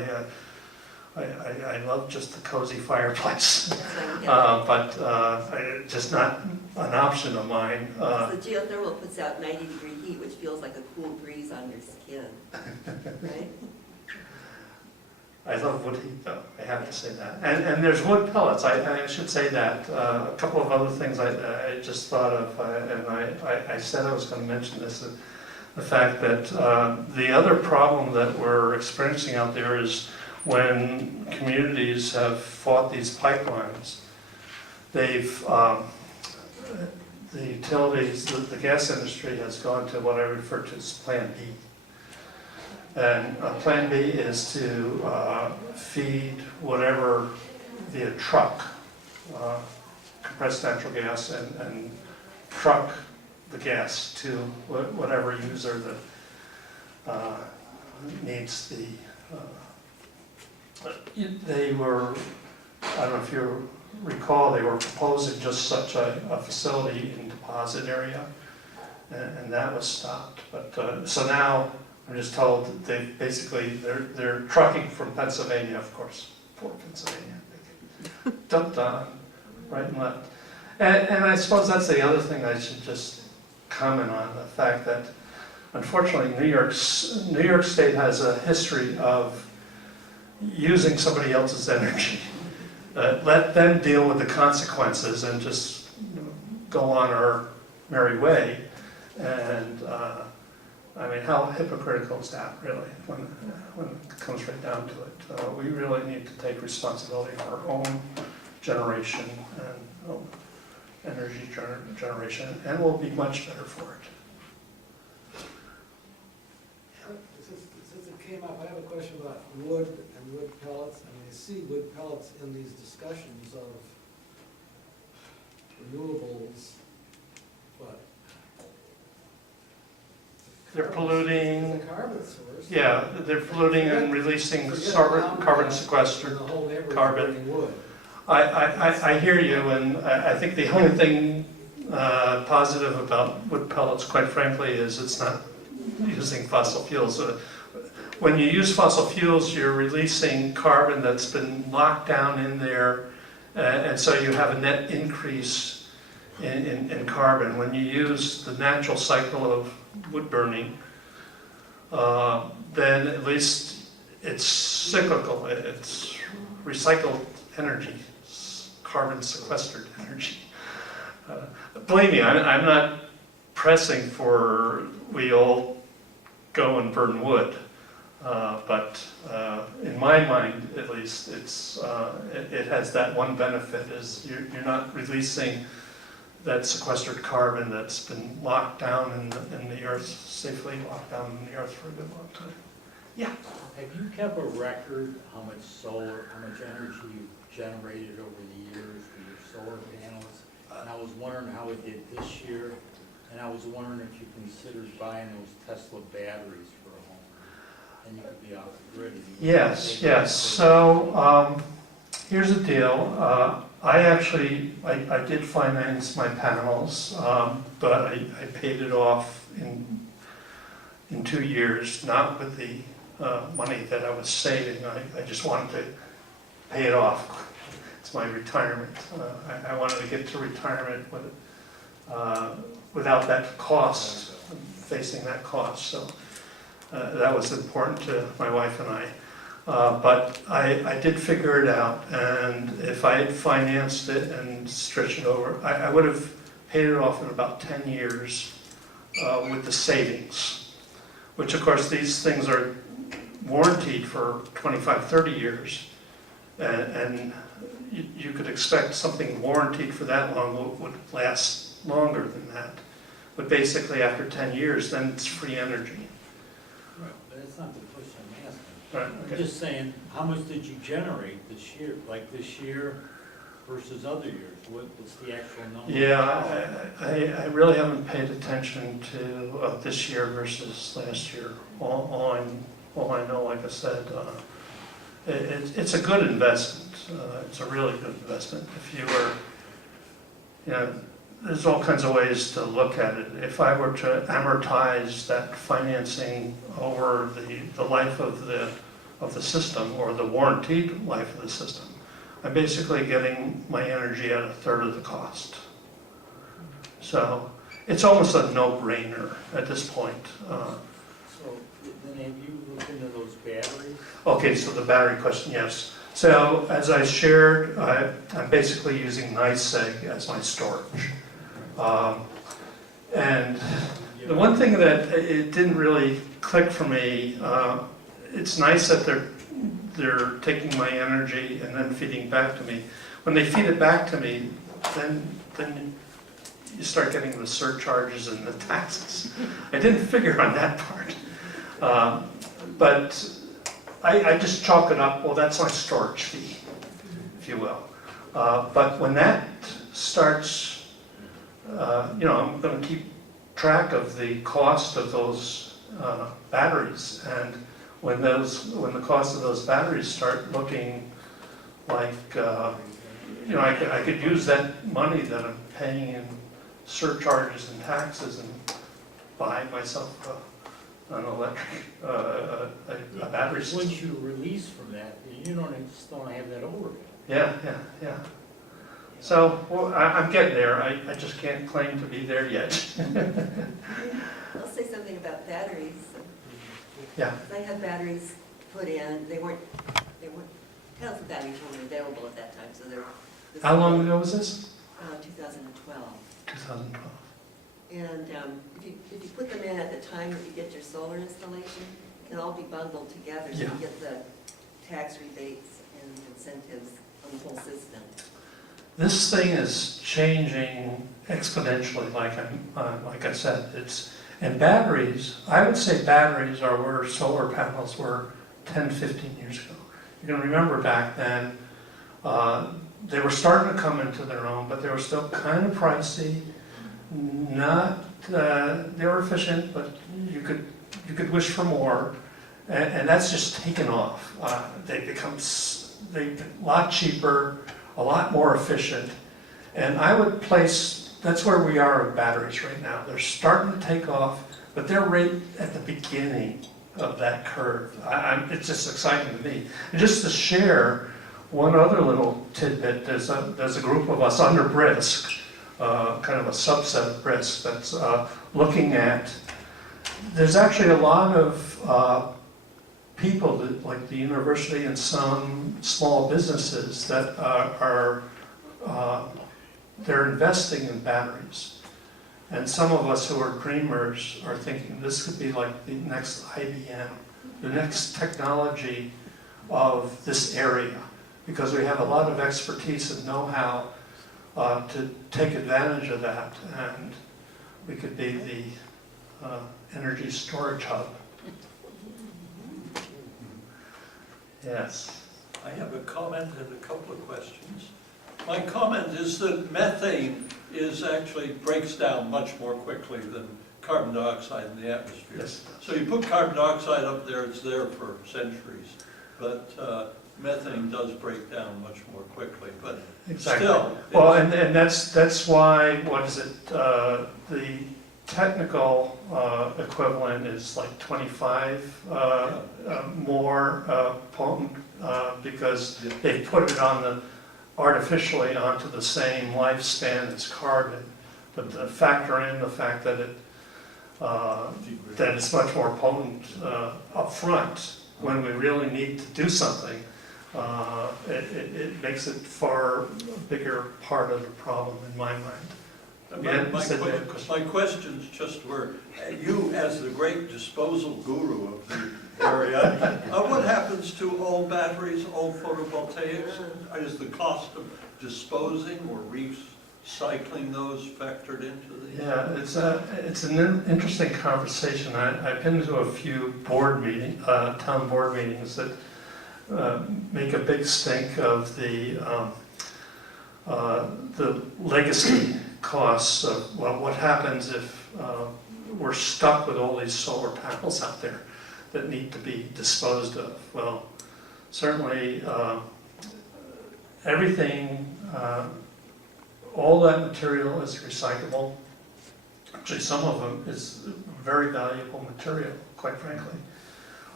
I love just the cozy fireplace, That's why we have but just not an option of mine. The geothermal puts out 90-degree heat, which feels like a cool breeze on your skin, right? I love wood heat though, I have to say that. And there's wood pellets, I should say that. A couple of other things I just thought of, and I said I was going to mention this, the fact that the other problem that we're experiencing out there is when communities have fought these pipelines, they've, the utilities, the gas industry has gone to what I refer to as Plan B. And Plan B is to feed whatever via truck, compressed natural gas, and truck the gas to whatever user that needs the. They were, I don't know if you recall, they were proposing just such a facility in deposit area, and that was stopped. But so now. I'm just told that they basically, they're trucking from Pennsylvania, of course, poor Pennsylvania. They get dumped on right and left. And I suppose that's the other thing I should just comment on, the fact that unfortunately New York State has a history of using somebody else's energy. Let them deal with the consequences and just go on our merry way. And I mean, how hypocritical is that, really, when it comes right down to it? We really need to take responsibility for our own generation and energy generation, and we'll be much better for it. Since it came up, I have a question about wood and wood pellets. I mean, I see wood pellets in these discussions of renewables, but They're polluting. it's a carbon source. Yeah, they're polluting and releasing carbon sequestered And the whole neighborhood's carbon. burning wood. I hear you, and I think the only thing positive about wood pellets, quite frankly, is it's not using fossil fuels. When you use fossil fuels, you're releasing carbon that's been locked down in there, and so you have a net increase in carbon. When you use the natural cycle of wood burning, then at least it's cyclical, it's recycled energy, carbon sequestered energy. Believe me, I'm not pressing for we all go and burn wood, but in my mind at least, it has that one benefit, is you're not releasing that sequestered carbon that's been locked down in the earth, safely locked down in the earth for a good long time. Yeah. Have you kept a record how much energy you've generated over the years with your solar panels? And I was wondering how it did this year, and I was wondering if you considered buying those Tesla batteries for a home, and you could be off the grid. Yes. So here's the deal. I did finance my panels, but I paid it off in 2 years, not with the money that I was saving. I just wanted to pay it off. It's my retirement. I wanted to get to retirement without that cost, facing that cost. So that was important to my wife and I. But I did figure it out, and if I had financed it and stretched it over, I would have paid it off in about 10 years with the savings, which of course these things are warranted for 25, 30 years, and you could expect something warranted for that long would last longer than that. But basically after 10 years, then it's free energy. Right, but that's not the question I'm asking. Right, I'm okay. just saying, how much did you generate this year, like this year versus other years? What's the actual number? Yeah, I really haven't paid attention to this year versus last year. All I know, like I said, it's a good investment. It's a really good investment. If you were, you know, there's all kinds of ways to look at it. If I were to amortize that financing over the life of the system, or the warranted life of the system, I'm basically getting my energy at a third of the cost. So it's almost a no-brainer at this point. So then have you looked into those batteries? Okay, so the battery question, yes. So as I shared, I'm basically using NYSEG as my storage. And the one thing that it didn't really click for me, it's nice that they're taking my energy and then feeding back to me. When they feed it back to me, then you start getting the surcharges and the taxes. I didn't figure on that part. But I just chalk it up, well, that's my storage fee, if you will. But when that starts, I'm going to keep track of the cost of those batteries, and when the cost of those batteries start looking like, I could use that money that I'm paying in surcharges and taxes and buy myself an electric, a battery system. Once you release from that, you still don't have that overhead. Yeah. So, well, I'm getting there. I just can't claim to be there yet. I'll say something about batteries. Yeah. I had batteries put in, they weren't, panels and batteries weren't available at that time, so they're. How long ago was this? 2012. 2012. And if you put them in at the time that you get your solar installation, it can all be bundled together, so you Yeah. get the tax rebates and incentives on the whole system. This thing is changing exponentially, like I said. And batteries, I would say batteries are where solar panels were 10, 15 years ago. You're going to remember back then, they were starting to come into their own, but they were still kind of pricey. They were efficient, but you could wish for more. And that's just taken off. They've become a lot cheaper, a lot more efficient. And I would place, that's where we are with batteries right now. They're starting to take off, but they're right at the beginning of that curve. It's just exciting to me. And just to share one other little tidbit, there's a group of us under BRISC, kind of a subset of BRISC, that's looking at, there's actually a lot of people, like the university and some small businesses that they're investing in batteries. And some of us who are dreamers are thinking this could be like the next IBM, the next technology of this area, because we have a lot of expertise and know-how to take advantage of that, and we could be the energy storage hub. Yes. I have a comment and a couple of questions. My comment is that methane actually breaks down much more quickly than carbon dioxide in the atmosphere. Yes. So you put carbon dioxide up there, it's there for centuries. But methane does break down much more quickly, but Exactly. still. Well, and that's why, what is it, the technical equivalent is like 25 more potent, because they put it on the, artificially onto the same lifespan as carbon. But to factor in the fact that that it's much more potent up front when we really need to do something, it makes it far bigger part of the problem in my mind. My questions just were, you as the great disposal guru of the area, what happens to old batteries, old photovoltaics? Is the cost of disposing or recycling those factored into the? Yeah, it's an interesting conversation. I've been to a few town board meetings that make a big stink of the legacy costs of, well, what happens if we're stuck with all these solar panels out there that need to be disposed of. Well, certainly everything, all that material is recyclable. Actually, some of them is very valuable material, quite frankly.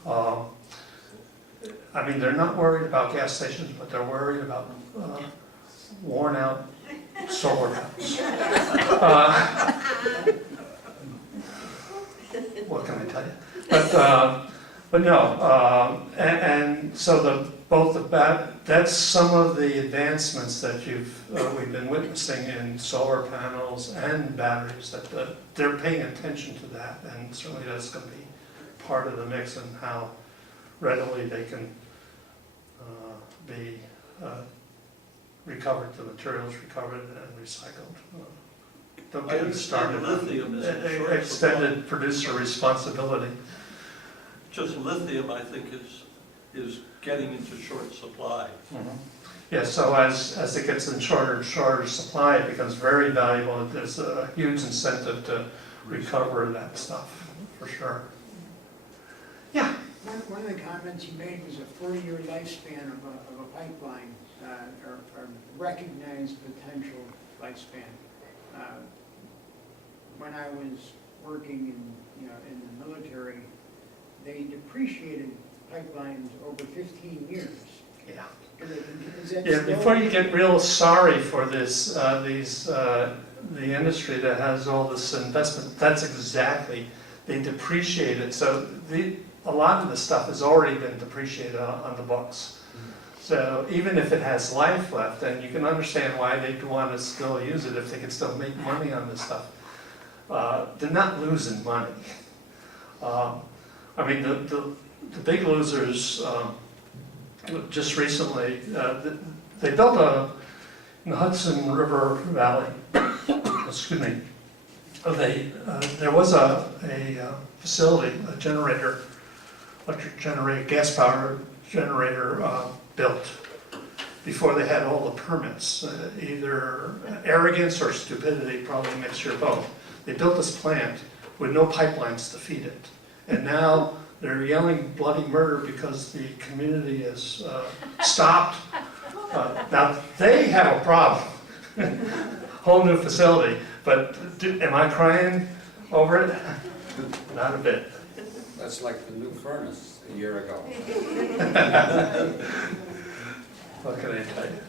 I mean, they're not worried about gas stations, but they're worried about worn out solar panels. What can I tell you? But no, and so that's some of the advancements that we've been witnessing in solar panels and batteries, that they're paying attention to that, and certainly that's going to be part of the mix and how readily they can be recovered, the materials recovered and recycled. Don't get me started on Lithium is in short extended supply. producer responsibility. Just lithium, I think, is getting into short supply. Yeah, so as it gets in shorter and shorter supply, it becomes very valuable. There's a huge incentive to recover that stuff, for sure. Yeah. One of the comments you made was a 40-year lifespan of a pipeline, or recognized potential lifespan. When I was working in the military, they depreciated pipelines over 15 years. Yeah. Is that Yeah, still- before you get real sorry for this, the industry that has all this investment, that's exactly, they depreciate it. So a lot of the stuff has already been depreciated on the books. So even if it has life left, then you can understand why they'd want to still use it if they could still make money on this stuff. They're not losing money. I mean, the big losers, just recently, they built in the Hudson River Valley, excuse me, there was a facility, a generator, electric generator, gas power generator built before they had all the permits. Either arrogance or stupidity, probably a mixture of both. They built this plant with no pipelines to feed it. And now they're yelling bloody murder because the community is stopped. Now, they have a problem. Whole new facility. But am I crying over it? Not a bit. That's like the new furnace a year ago. What can I tell you?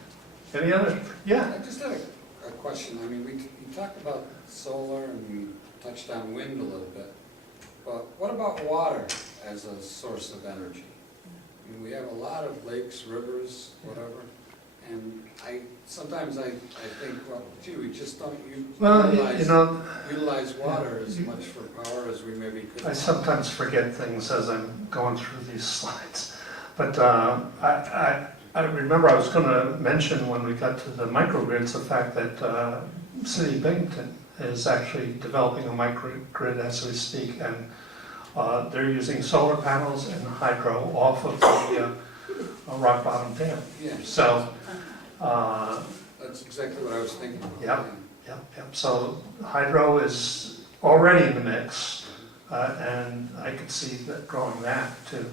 Any other? Yeah. I just had a question. I mean, we talked about solar and we touched on wind a little bit. But what about water as a source of energy? I mean, we have a lot of lakes, rivers, whatever. And sometimes I think, well, gee, we just don't utilize water as much for power as we maybe could. I sometimes forget things as I'm going through these slides. But I remember I was going to mention when we got to the microgrids the fact that City of Binghamton is actually developing a microgrid as we speak, and they're using solar panels and hydro off of the rock bottom dam. Yeah. So. That's exactly what I was thinking about. Yep. So hydro is already in the mix. And I could see that growing that too.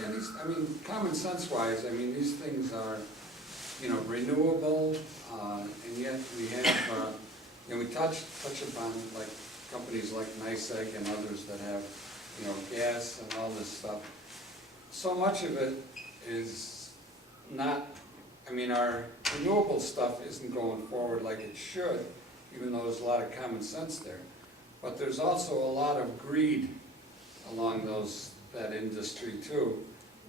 Yeah, these, I mean, common sense wise, I mean, these things are, you know, renewable, and yet we have, you know, we touch upon like companies like NICEAG and others that have, you know, gas and all this stuff. So much of it is not, I mean, our renewable stuff isn't going forward like it should, even though there's a lot of common sense there. But there's also a lot of greed along that industry too,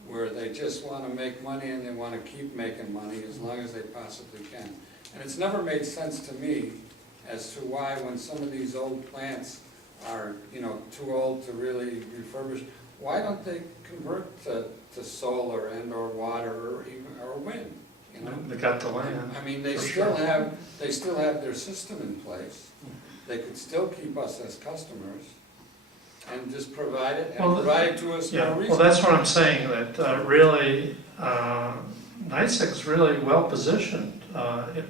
where they just want to make money and they want to keep making money as long as they possibly can. And it's never made sense to me as to why when some of these old plants are, you know, too old to really refurbish, why don't they convert to solar and or water or even or wind? You know? They got the land. I mean, they For still sure. have their system in place. They could still keep us as customers and just provide it and Well, provide it to us Yeah, more well, reasonably. that's what I'm saying, that really, NICEAG's really well positioned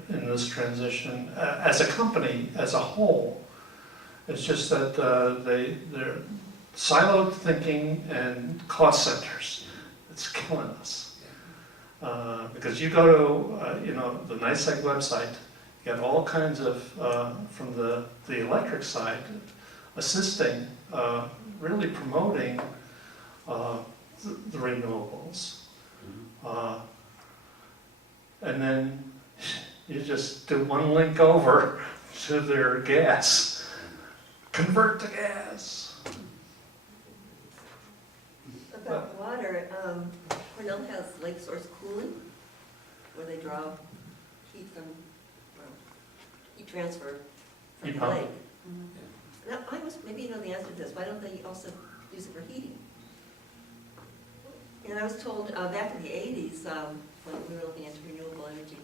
in this transition as a company, as a whole. It's just that they're siloed thinking and cost centers. It's killing us. Because you go to, you know, the NICEAG website, you get all kinds of, from the electric side, assisting, really promoting the renewables. And then you just do one link over to their gas. Convert to gas. About water, Cornell has lake source cooling, where they draw heat from, well, heat transfer from Heat the pump. lake. Now, maybe you know the answer to this, why don't they also use it for heating? And I was told back in the 80s, when we were looking into renewable energy,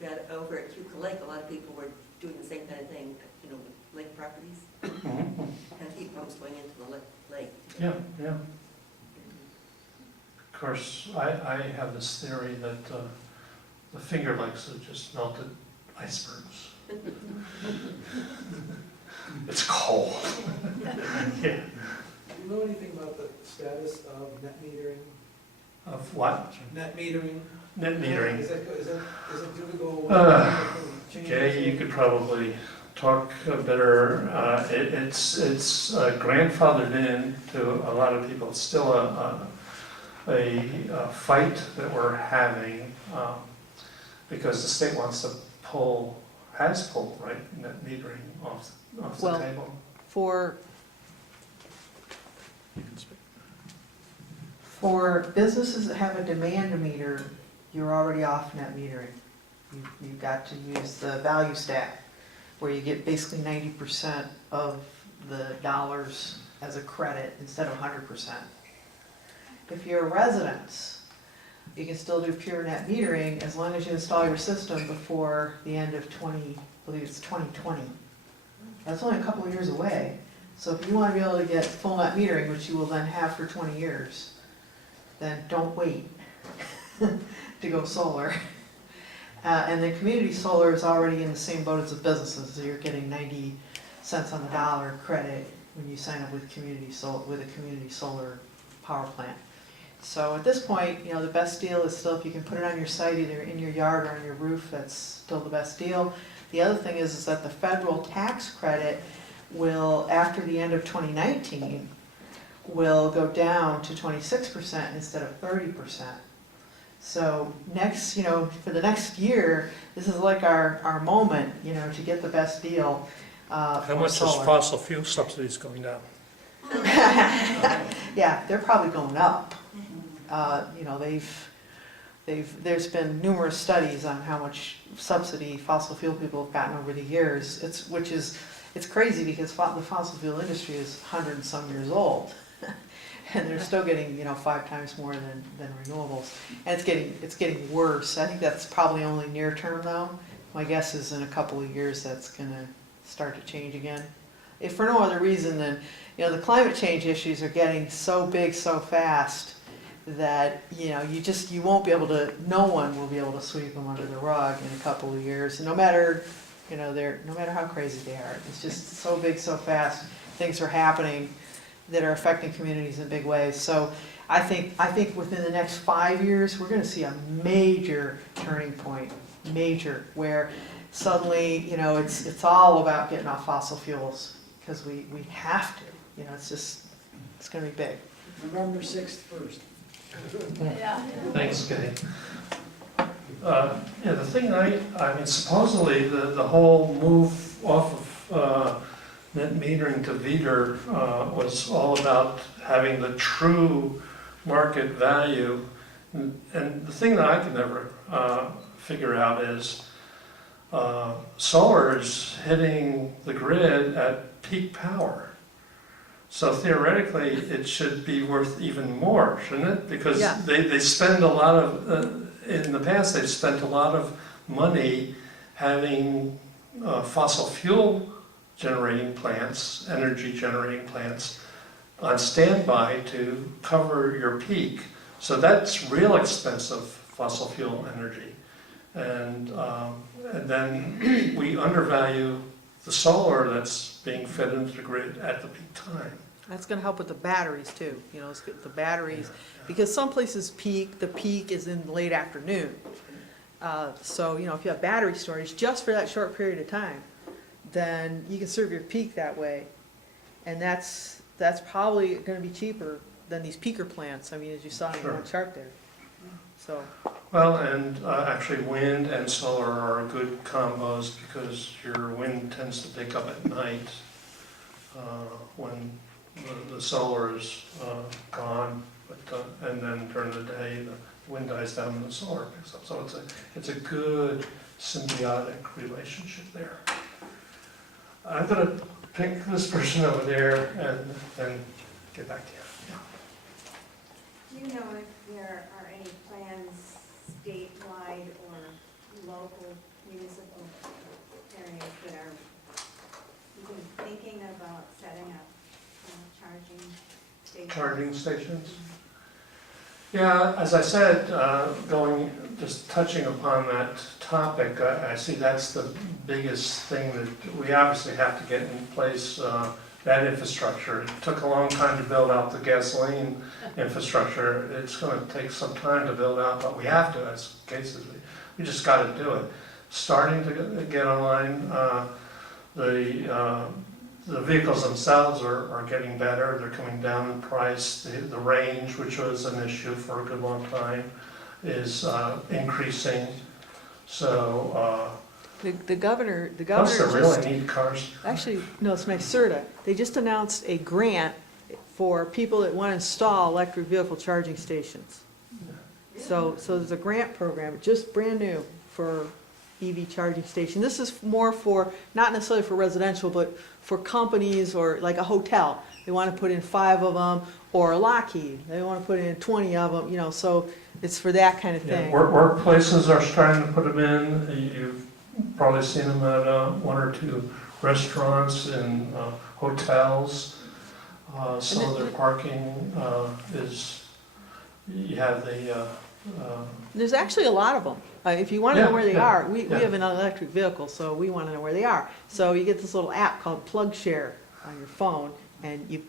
that over at Cuca Lake, a lot of people were doing the same kind of thing, you know, with lake properties, and heat pumps going into the lake. Yeah, yeah. Of course, I have this theory that the Finger Lakes are just melted icebergs. It's cold. Yeah. Do you know anything about the status of net metering? Of what? Net metering? Net metering. Is it due to go away? Okay, you could probably talk better. It's grandfathered in to a lot of people. It's still a fight that we're having because the state wants to has pulled, right, net metering off the Well, table. For businesses that have a demand meter, you're already off net metering. You've got to use the value stack, where you get basically 90% of the dollars as a credit instead of 100%. If you're a resident, you can still do pure net metering as long as you install your system before the end of I believe it's 2020. That's only a couple of years away. So if you want to be able to get full net metering, which you will then have for 20 years, then don't wait to go solar. And then community solar is already in the same boat as the businesses. So you're getting 90 cents on the dollar credit when you sign up with a community solar power plant. So at this point, you know, the best deal is still if you can put it on your site, either in your yard or on your roof, that's still the best deal. The other thing is that the federal tax credit will, after the end of 2019, will go down to 26% instead of 30%. So next, you know, for the next year, this is like our moment, you know, to get the best deal. How much is fossil fuel subsidies going down? Yeah, they're probably going up. You know, there's been numerous studies on how much subsidy fossil fuel people have gotten over the years. It's crazy because the fossil fuel industry is 100 and some years old, and they're still getting, you know, 5 times more than renewables. And it's getting worse. I think that's probably only near term though. My guess is in a couple of years that's going to start to change again. If for no other reason than, you know, the climate change issues are getting so big so fast that, you know, you won't be able to, no one will be able to sweep them under the rug in a couple of years, no matter, you know, no matter how crazy they are. It's just so big so fast, things are happening that are affecting communities in big ways. So I think within the next 5 years, we're gonna see a major turning point, major, where suddenly, you know, it's all about getting off fossil fuels, because we have to, you know, it's gonna be big. November 6th first. Yeah. Thanks, Kay. Yeah, the thing I mean, supposedly the whole move off of net metering to VETR was all about having the true market value. And the thing that I could never figure out is solar is hitting the grid at peak power. So theoretically, it should be worth even more, shouldn't it? Because Yeah. they spend a lot of, in the past, they've spent a lot of money having fossil fuel generating plants, energy generating plants, on standby to cover your peak. So that's real expensive fossil fuel energy. And then we undervalue the solar that's being fed into the grid at the peak time. That's gonna help with the batteries too, you know, the batteries, because some places the peak is in late afternoon. So, you know, if you have battery storage just for that short period of time, then you can serve your peak that way. And that's probably gonna be cheaper than these peaker plants, I mean, as you saw in the one chart there. So, Well, and actually wind and solar are good combos because your wind tends to pick up at night when the solar is gone, but, and then during the day the wind dies down and the solar picks up. So it's a good symbiotic relationship there. I'm going to pick this person over there and then get back to you. Do you know if there are any plans statewide or local municipal areas that are even thinking about setting up charging stations? Charging stations? Yeah, as I said, just touching upon that topic, I see that's the biggest thing that we obviously have to get in place, that infrastructure. It took a long time to build out the gasoline infrastructure. It's going to take some time to build out, but we have to, as cases, we just got to do it. Starting to get online, the vehicles themselves are getting better. They're coming down in price. The range, which was an issue for a good long time, is increasing. So the governor plus they're just, really neat cars. actually, no, it's NYSERDA. They just announced a grant for people that want to install electric vehicle charging stations. So there's a grant program, just brand new, for EV charging station. This is more for, not necessarily for residential, but for companies or like a hotel. They want to put in 5 of them, or Lockheed, they want to put in 20 of them, you know, so it's for that kind of thing. Workplaces are starting to put them in. You've probably seen them at 1 or 2 restaurants and hotels. Some of their parking is, you have the... There's actually a lot of them. If you want to know where they are, we yeah. have an electric vehicle, so we want to know where they are. So you get this little app called Plug Share on your phone, and you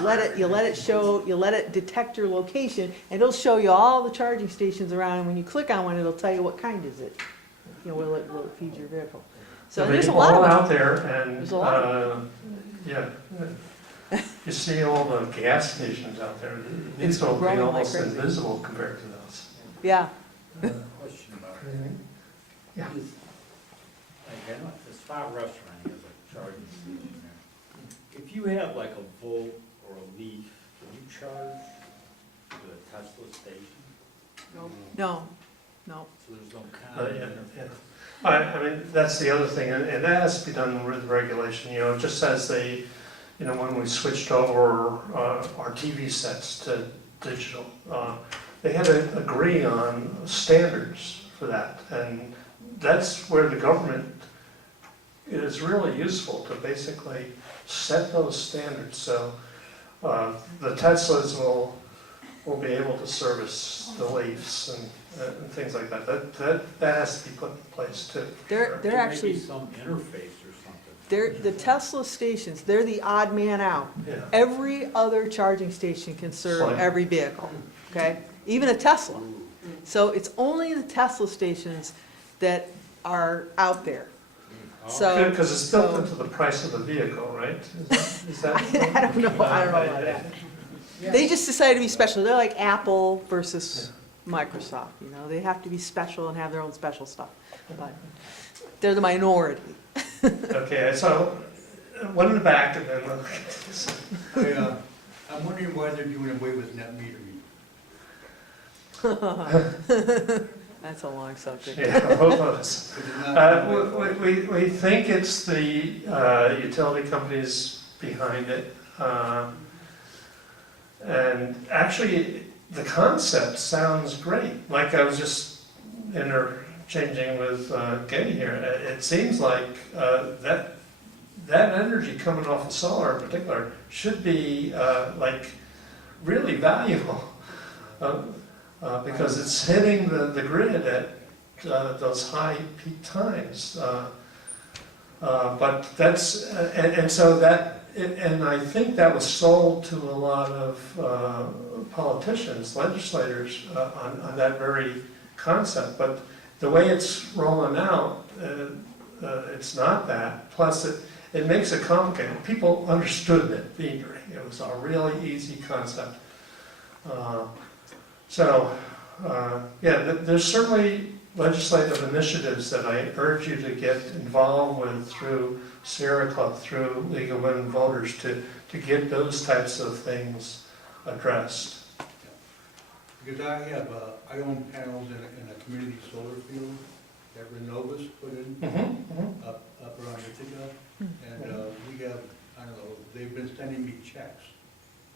let it detect your location, and it'll show you all the charging stations around. And when you click on one, it'll tell you what kind is it. You know, will it feed your vehicle? So there's a lot of them. out there, and There's a lot of yeah. You see all the gas stations out there. These It's will be growing like almost crazy. invisible compared to those. Yeah. Question about it. Yeah. Like, the spot restaurant has a charging station there. If you have like a Volt or a Leaf, can you charge to a Tesla station? No. So there's no Yeah, kind yeah. I mean, that's the other thing, and that has to be done with regulation, you know, just as they, you know, when we switched over our TV sets to digital, they had to agree on standards for that, and that's where the government is really useful to basically set those standards, so the Teslas will be able to service the Leafs and things like that. That has to be put in place too. They're actually, Maybe some interface or something. the Tesla stations, they're the odd man out. Yeah. Every other charging station can serve Fine. every vehicle, okay? Even a Tesla. So it's only the Tesla stations that are out there. So. Because it's built so- into the price of the vehicle, right? Is that? I don't know about that. They just decided to be special. They're like Apple versus Microsoft, you know? They have to be special and have their own special stuff. But they're the minority. Okay, so one in the back and then. I'm wondering why they're doing away with net metering. That's a long subject. Yeah, both of us. Is it not- We think it's the utility companies behind it. And actually, the concept sounds great. Like I was just interchanging with Gay here. It seems like that energy coming off of solar in particular should be like really valuable. Because it's hitting the grid at those high peak times. But that's, and so that, and I think that was sold to a lot of politicians, legislators on that very concept. But the way it's rolling out, it's not that. Plus, it makes it complicated. People understood it, metering. It was a really easy concept. There's certainly legislative initiatives that I urge you to get involved with through Sierra Club, through League of Women Voters, to get those types of things addressed. Because I own panels in a community solar field that Renovus put in up around Ithaca. And we have, I don't know, they've been sending me checks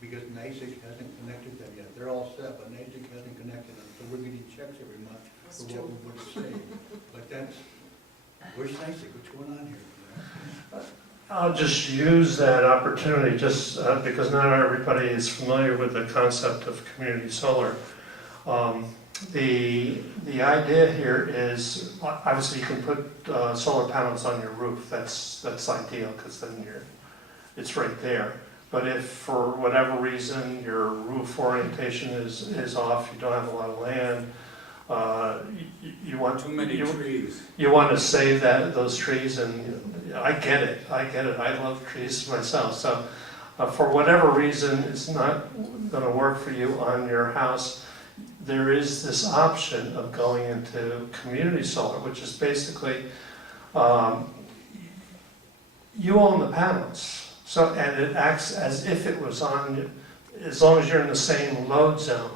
because NYSEG hasn't connected them yet. They're all set, but NYSEG hasn't connected them. So we're getting checks every month for what we would have saved. But that's, where's NYSEG? What's going on here? You know? I'll just use that opportunity, just because not everybody is familiar with the concept of community solar. The idea here is, obviously you can put solar panels on your roof. That's ideal, because then it's right there. But if for whatever reason your roof orientation is off, you don't have a lot of land, you want Too many trees. You want to save those trees, and I get it. I love trees myself. So for whatever reason it's not going to work for you on your house, there is this option of going into community solar, which is basically you own the panels. So, and it acts as if it was on, as long as you're in the same load zone,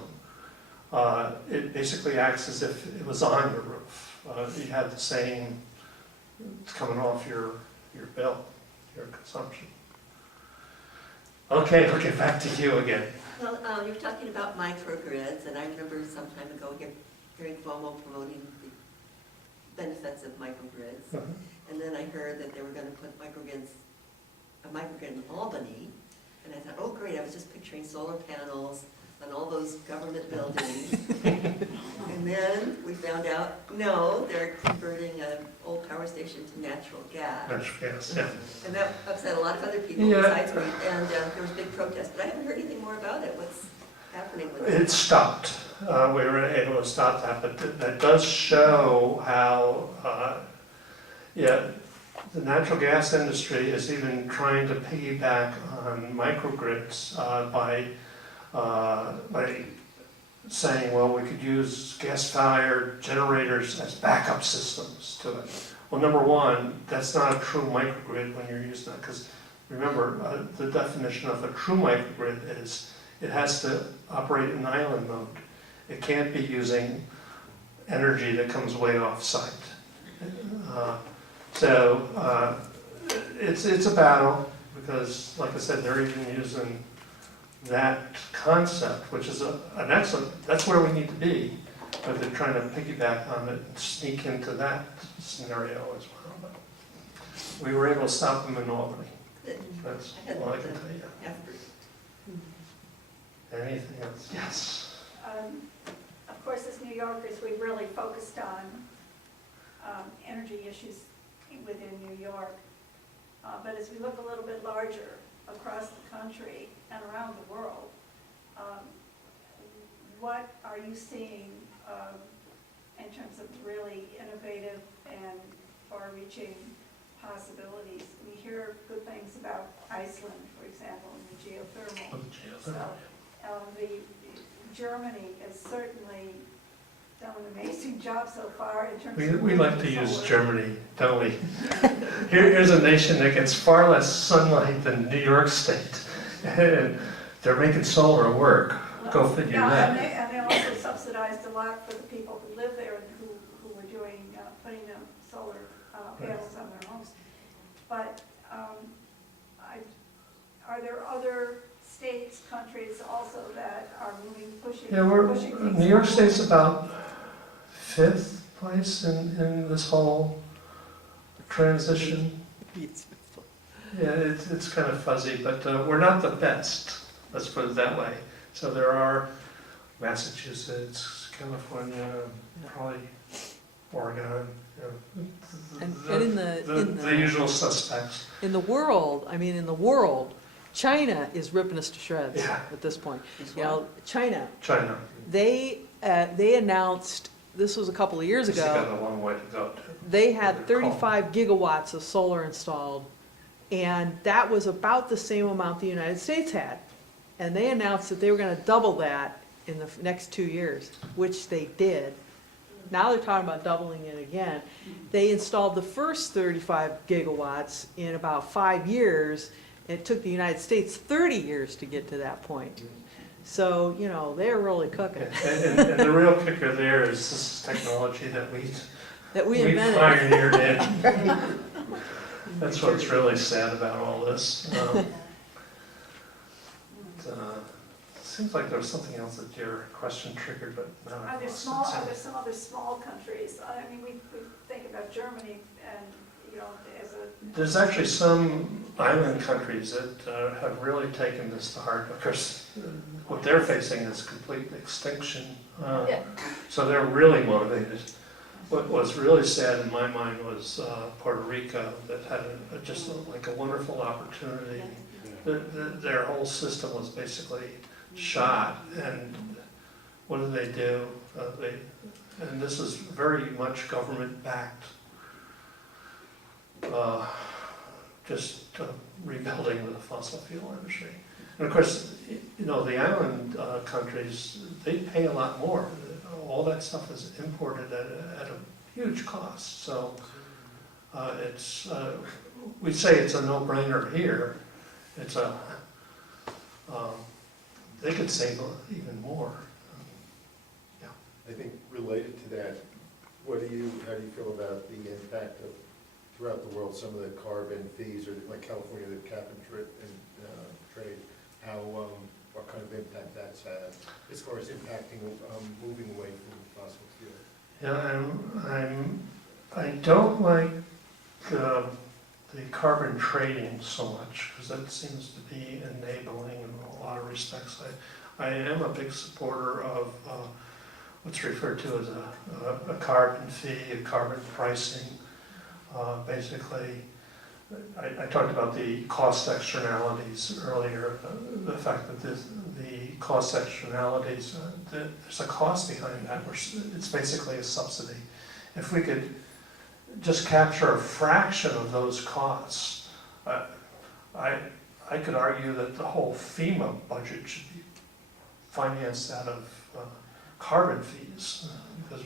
it basically acts as if it was on your roof. You have the same, it's coming off your bill, your consumption. Okay, we'll get back to you again. Well, you're talking about microgrids, and I remember some time ago hearing Cuomo promoting the benefits of microgrids. And then I heard that they were going to put a microgrid in Albany, and I thought, oh great, I was just picturing solar panels on all those government buildings. And then we found out, no, they're converting an old power station to natural gas. Natural gas, yeah. And that upset a lot of other people Yeah. besides me, and there was a big protest, but I haven't heard anything more about it. What's happening with it? It stopped. We were able to stop that, but that does show how, the natural gas industry is even trying to piggyback on microgrids by saying, well, we could use gas-fired generators as backup systems to it. Well, number one, that's not a true microgrid when you're using that, because remember, the definition of a true microgrid is it has to operate in island mode. It can't be using energy that comes way off-site. It's a battle, because, like I said, they're even using that concept, which is an excellent, that's where we need to be, but they're trying to piggyback on it and sneak into that scenario as well. But we were able to stop them in Albany. That's all I can tell you. Anything else? Yes. Of course, as New Yorkers, we really focused on energy issues within New York. But as we look a little bit larger across the country and around the world, what are you seeing in terms of really innovative and far-reaching possibilities? We hear good things about Iceland, for example, and the geothermal. So, the Germany has certainly done an amazing job so far in terms of. We like to use solar. Germany, don't we? Here's a nation that gets far less sunlight than New York State. And they're making solar work. Go figure Yeah, that. and they also subsidized a lot for the people who live there and who were doing, putting them solar panels on their homes. But are there other states, countries also that are pushing things New York forward? State's about 5th place in this whole transition. Yeah, it's kind of fuzzy, but we're not the best, let's put it that way. So there are Massachusetts, California, probably Oregon, And in the usual suspects. in the world, I mean, in the world, China is ripping us to shreds Yeah. at this point. You know, China, China, they announced, this was a couple of years it's got ago, a long way to go. they had 35 gigawatts of solar installed, and that was about the same amount the United States had. And they announced that they were gonna double that in the next 2 years, which they did. Now they're talking about doubling it again. They installed the first 35 gigawatts in about 5 years. It took the United States 30 years to get to that point. So, you know, they're really cooking. And the real kicker there is this is technology that That we invented. pioneered it. That's what's really sad about all this. Seems like there was something else that your question triggered, but now Are I've there lost it. are there some other small countries? I mean, we think about Germany and, you know, as a. There's actually some island countries that have really taken this to heart. Of course, what they're facing is complete extinction. So they're really motivated. What was really sad in my mind was Puerto Rico that had just like a wonderful opportunity. Their whole system was basically shot, and what do? And this is very much government-backed, rebuilding the fossil fuel industry. And of course, you know, the island countries, they pay a lot more. All that stuff is imported at a huge cost. So we say it's a no-brainer here. They could save even more. I think related to that, how do you feel about the impact of, throughout the world, some of the carbon fees, or like California, the cap and trade, what kind of impact that's had as far as impacting, moving away from fossil fuel? Yeah, I don't like the carbon trading so much, because that seems to be enabling in a lot of respects. I am a big supporter of what's referred to as a carbon fee, a carbon pricing. Basically, I talked about the cost externalities earlier, the fact that the cost externalities, there's a cost behind that, it's basically a subsidy. If we could just capture a fraction of those costs, I could argue that the whole FEMA budget should be financed out of carbon fees, because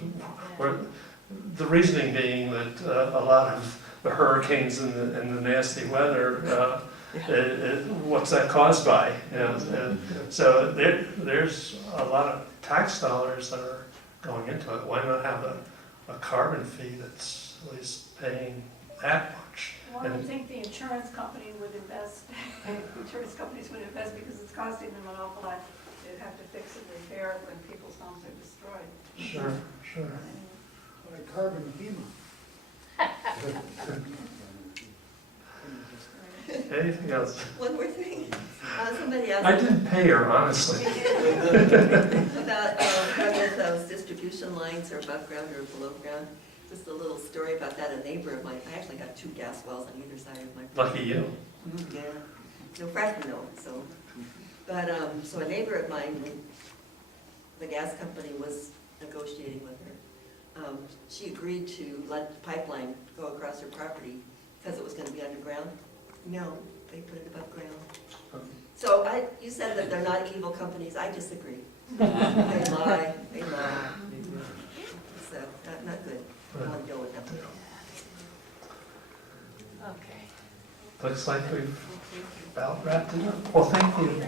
the reasoning being that a lot of the hurricanes and the nasty weather, what's that caused by? You know, so there's a lot of tax dollars that are going into it. Why not have a carbon fee that's at least paying that much? One would think the insurance company would invest, insurance companies would invest because it's costing them an awful lot to have to fix and repair when people's homes are destroyed. Sure. But a carbon FEMA. Anything else? One more thing. Somebody asked. I didn't pay her, honestly. About whether those distribution lines are above ground or below ground. Just a little story about that, a neighbor of mine, I actually got 2 gas wells on either side of my. Lucky you. Yeah, no freshman though, so. But, so a neighbor of mine, the gas company was negotiating with her. She agreed to let the pipeline go across her property because it was gonna be underground. No, they put it above ground. So you said that they're not evil companies, I disagree. They lie. So, not good. I don't want to deal with them. Okay. Looks like we've about wrapped it up. Well, thank you.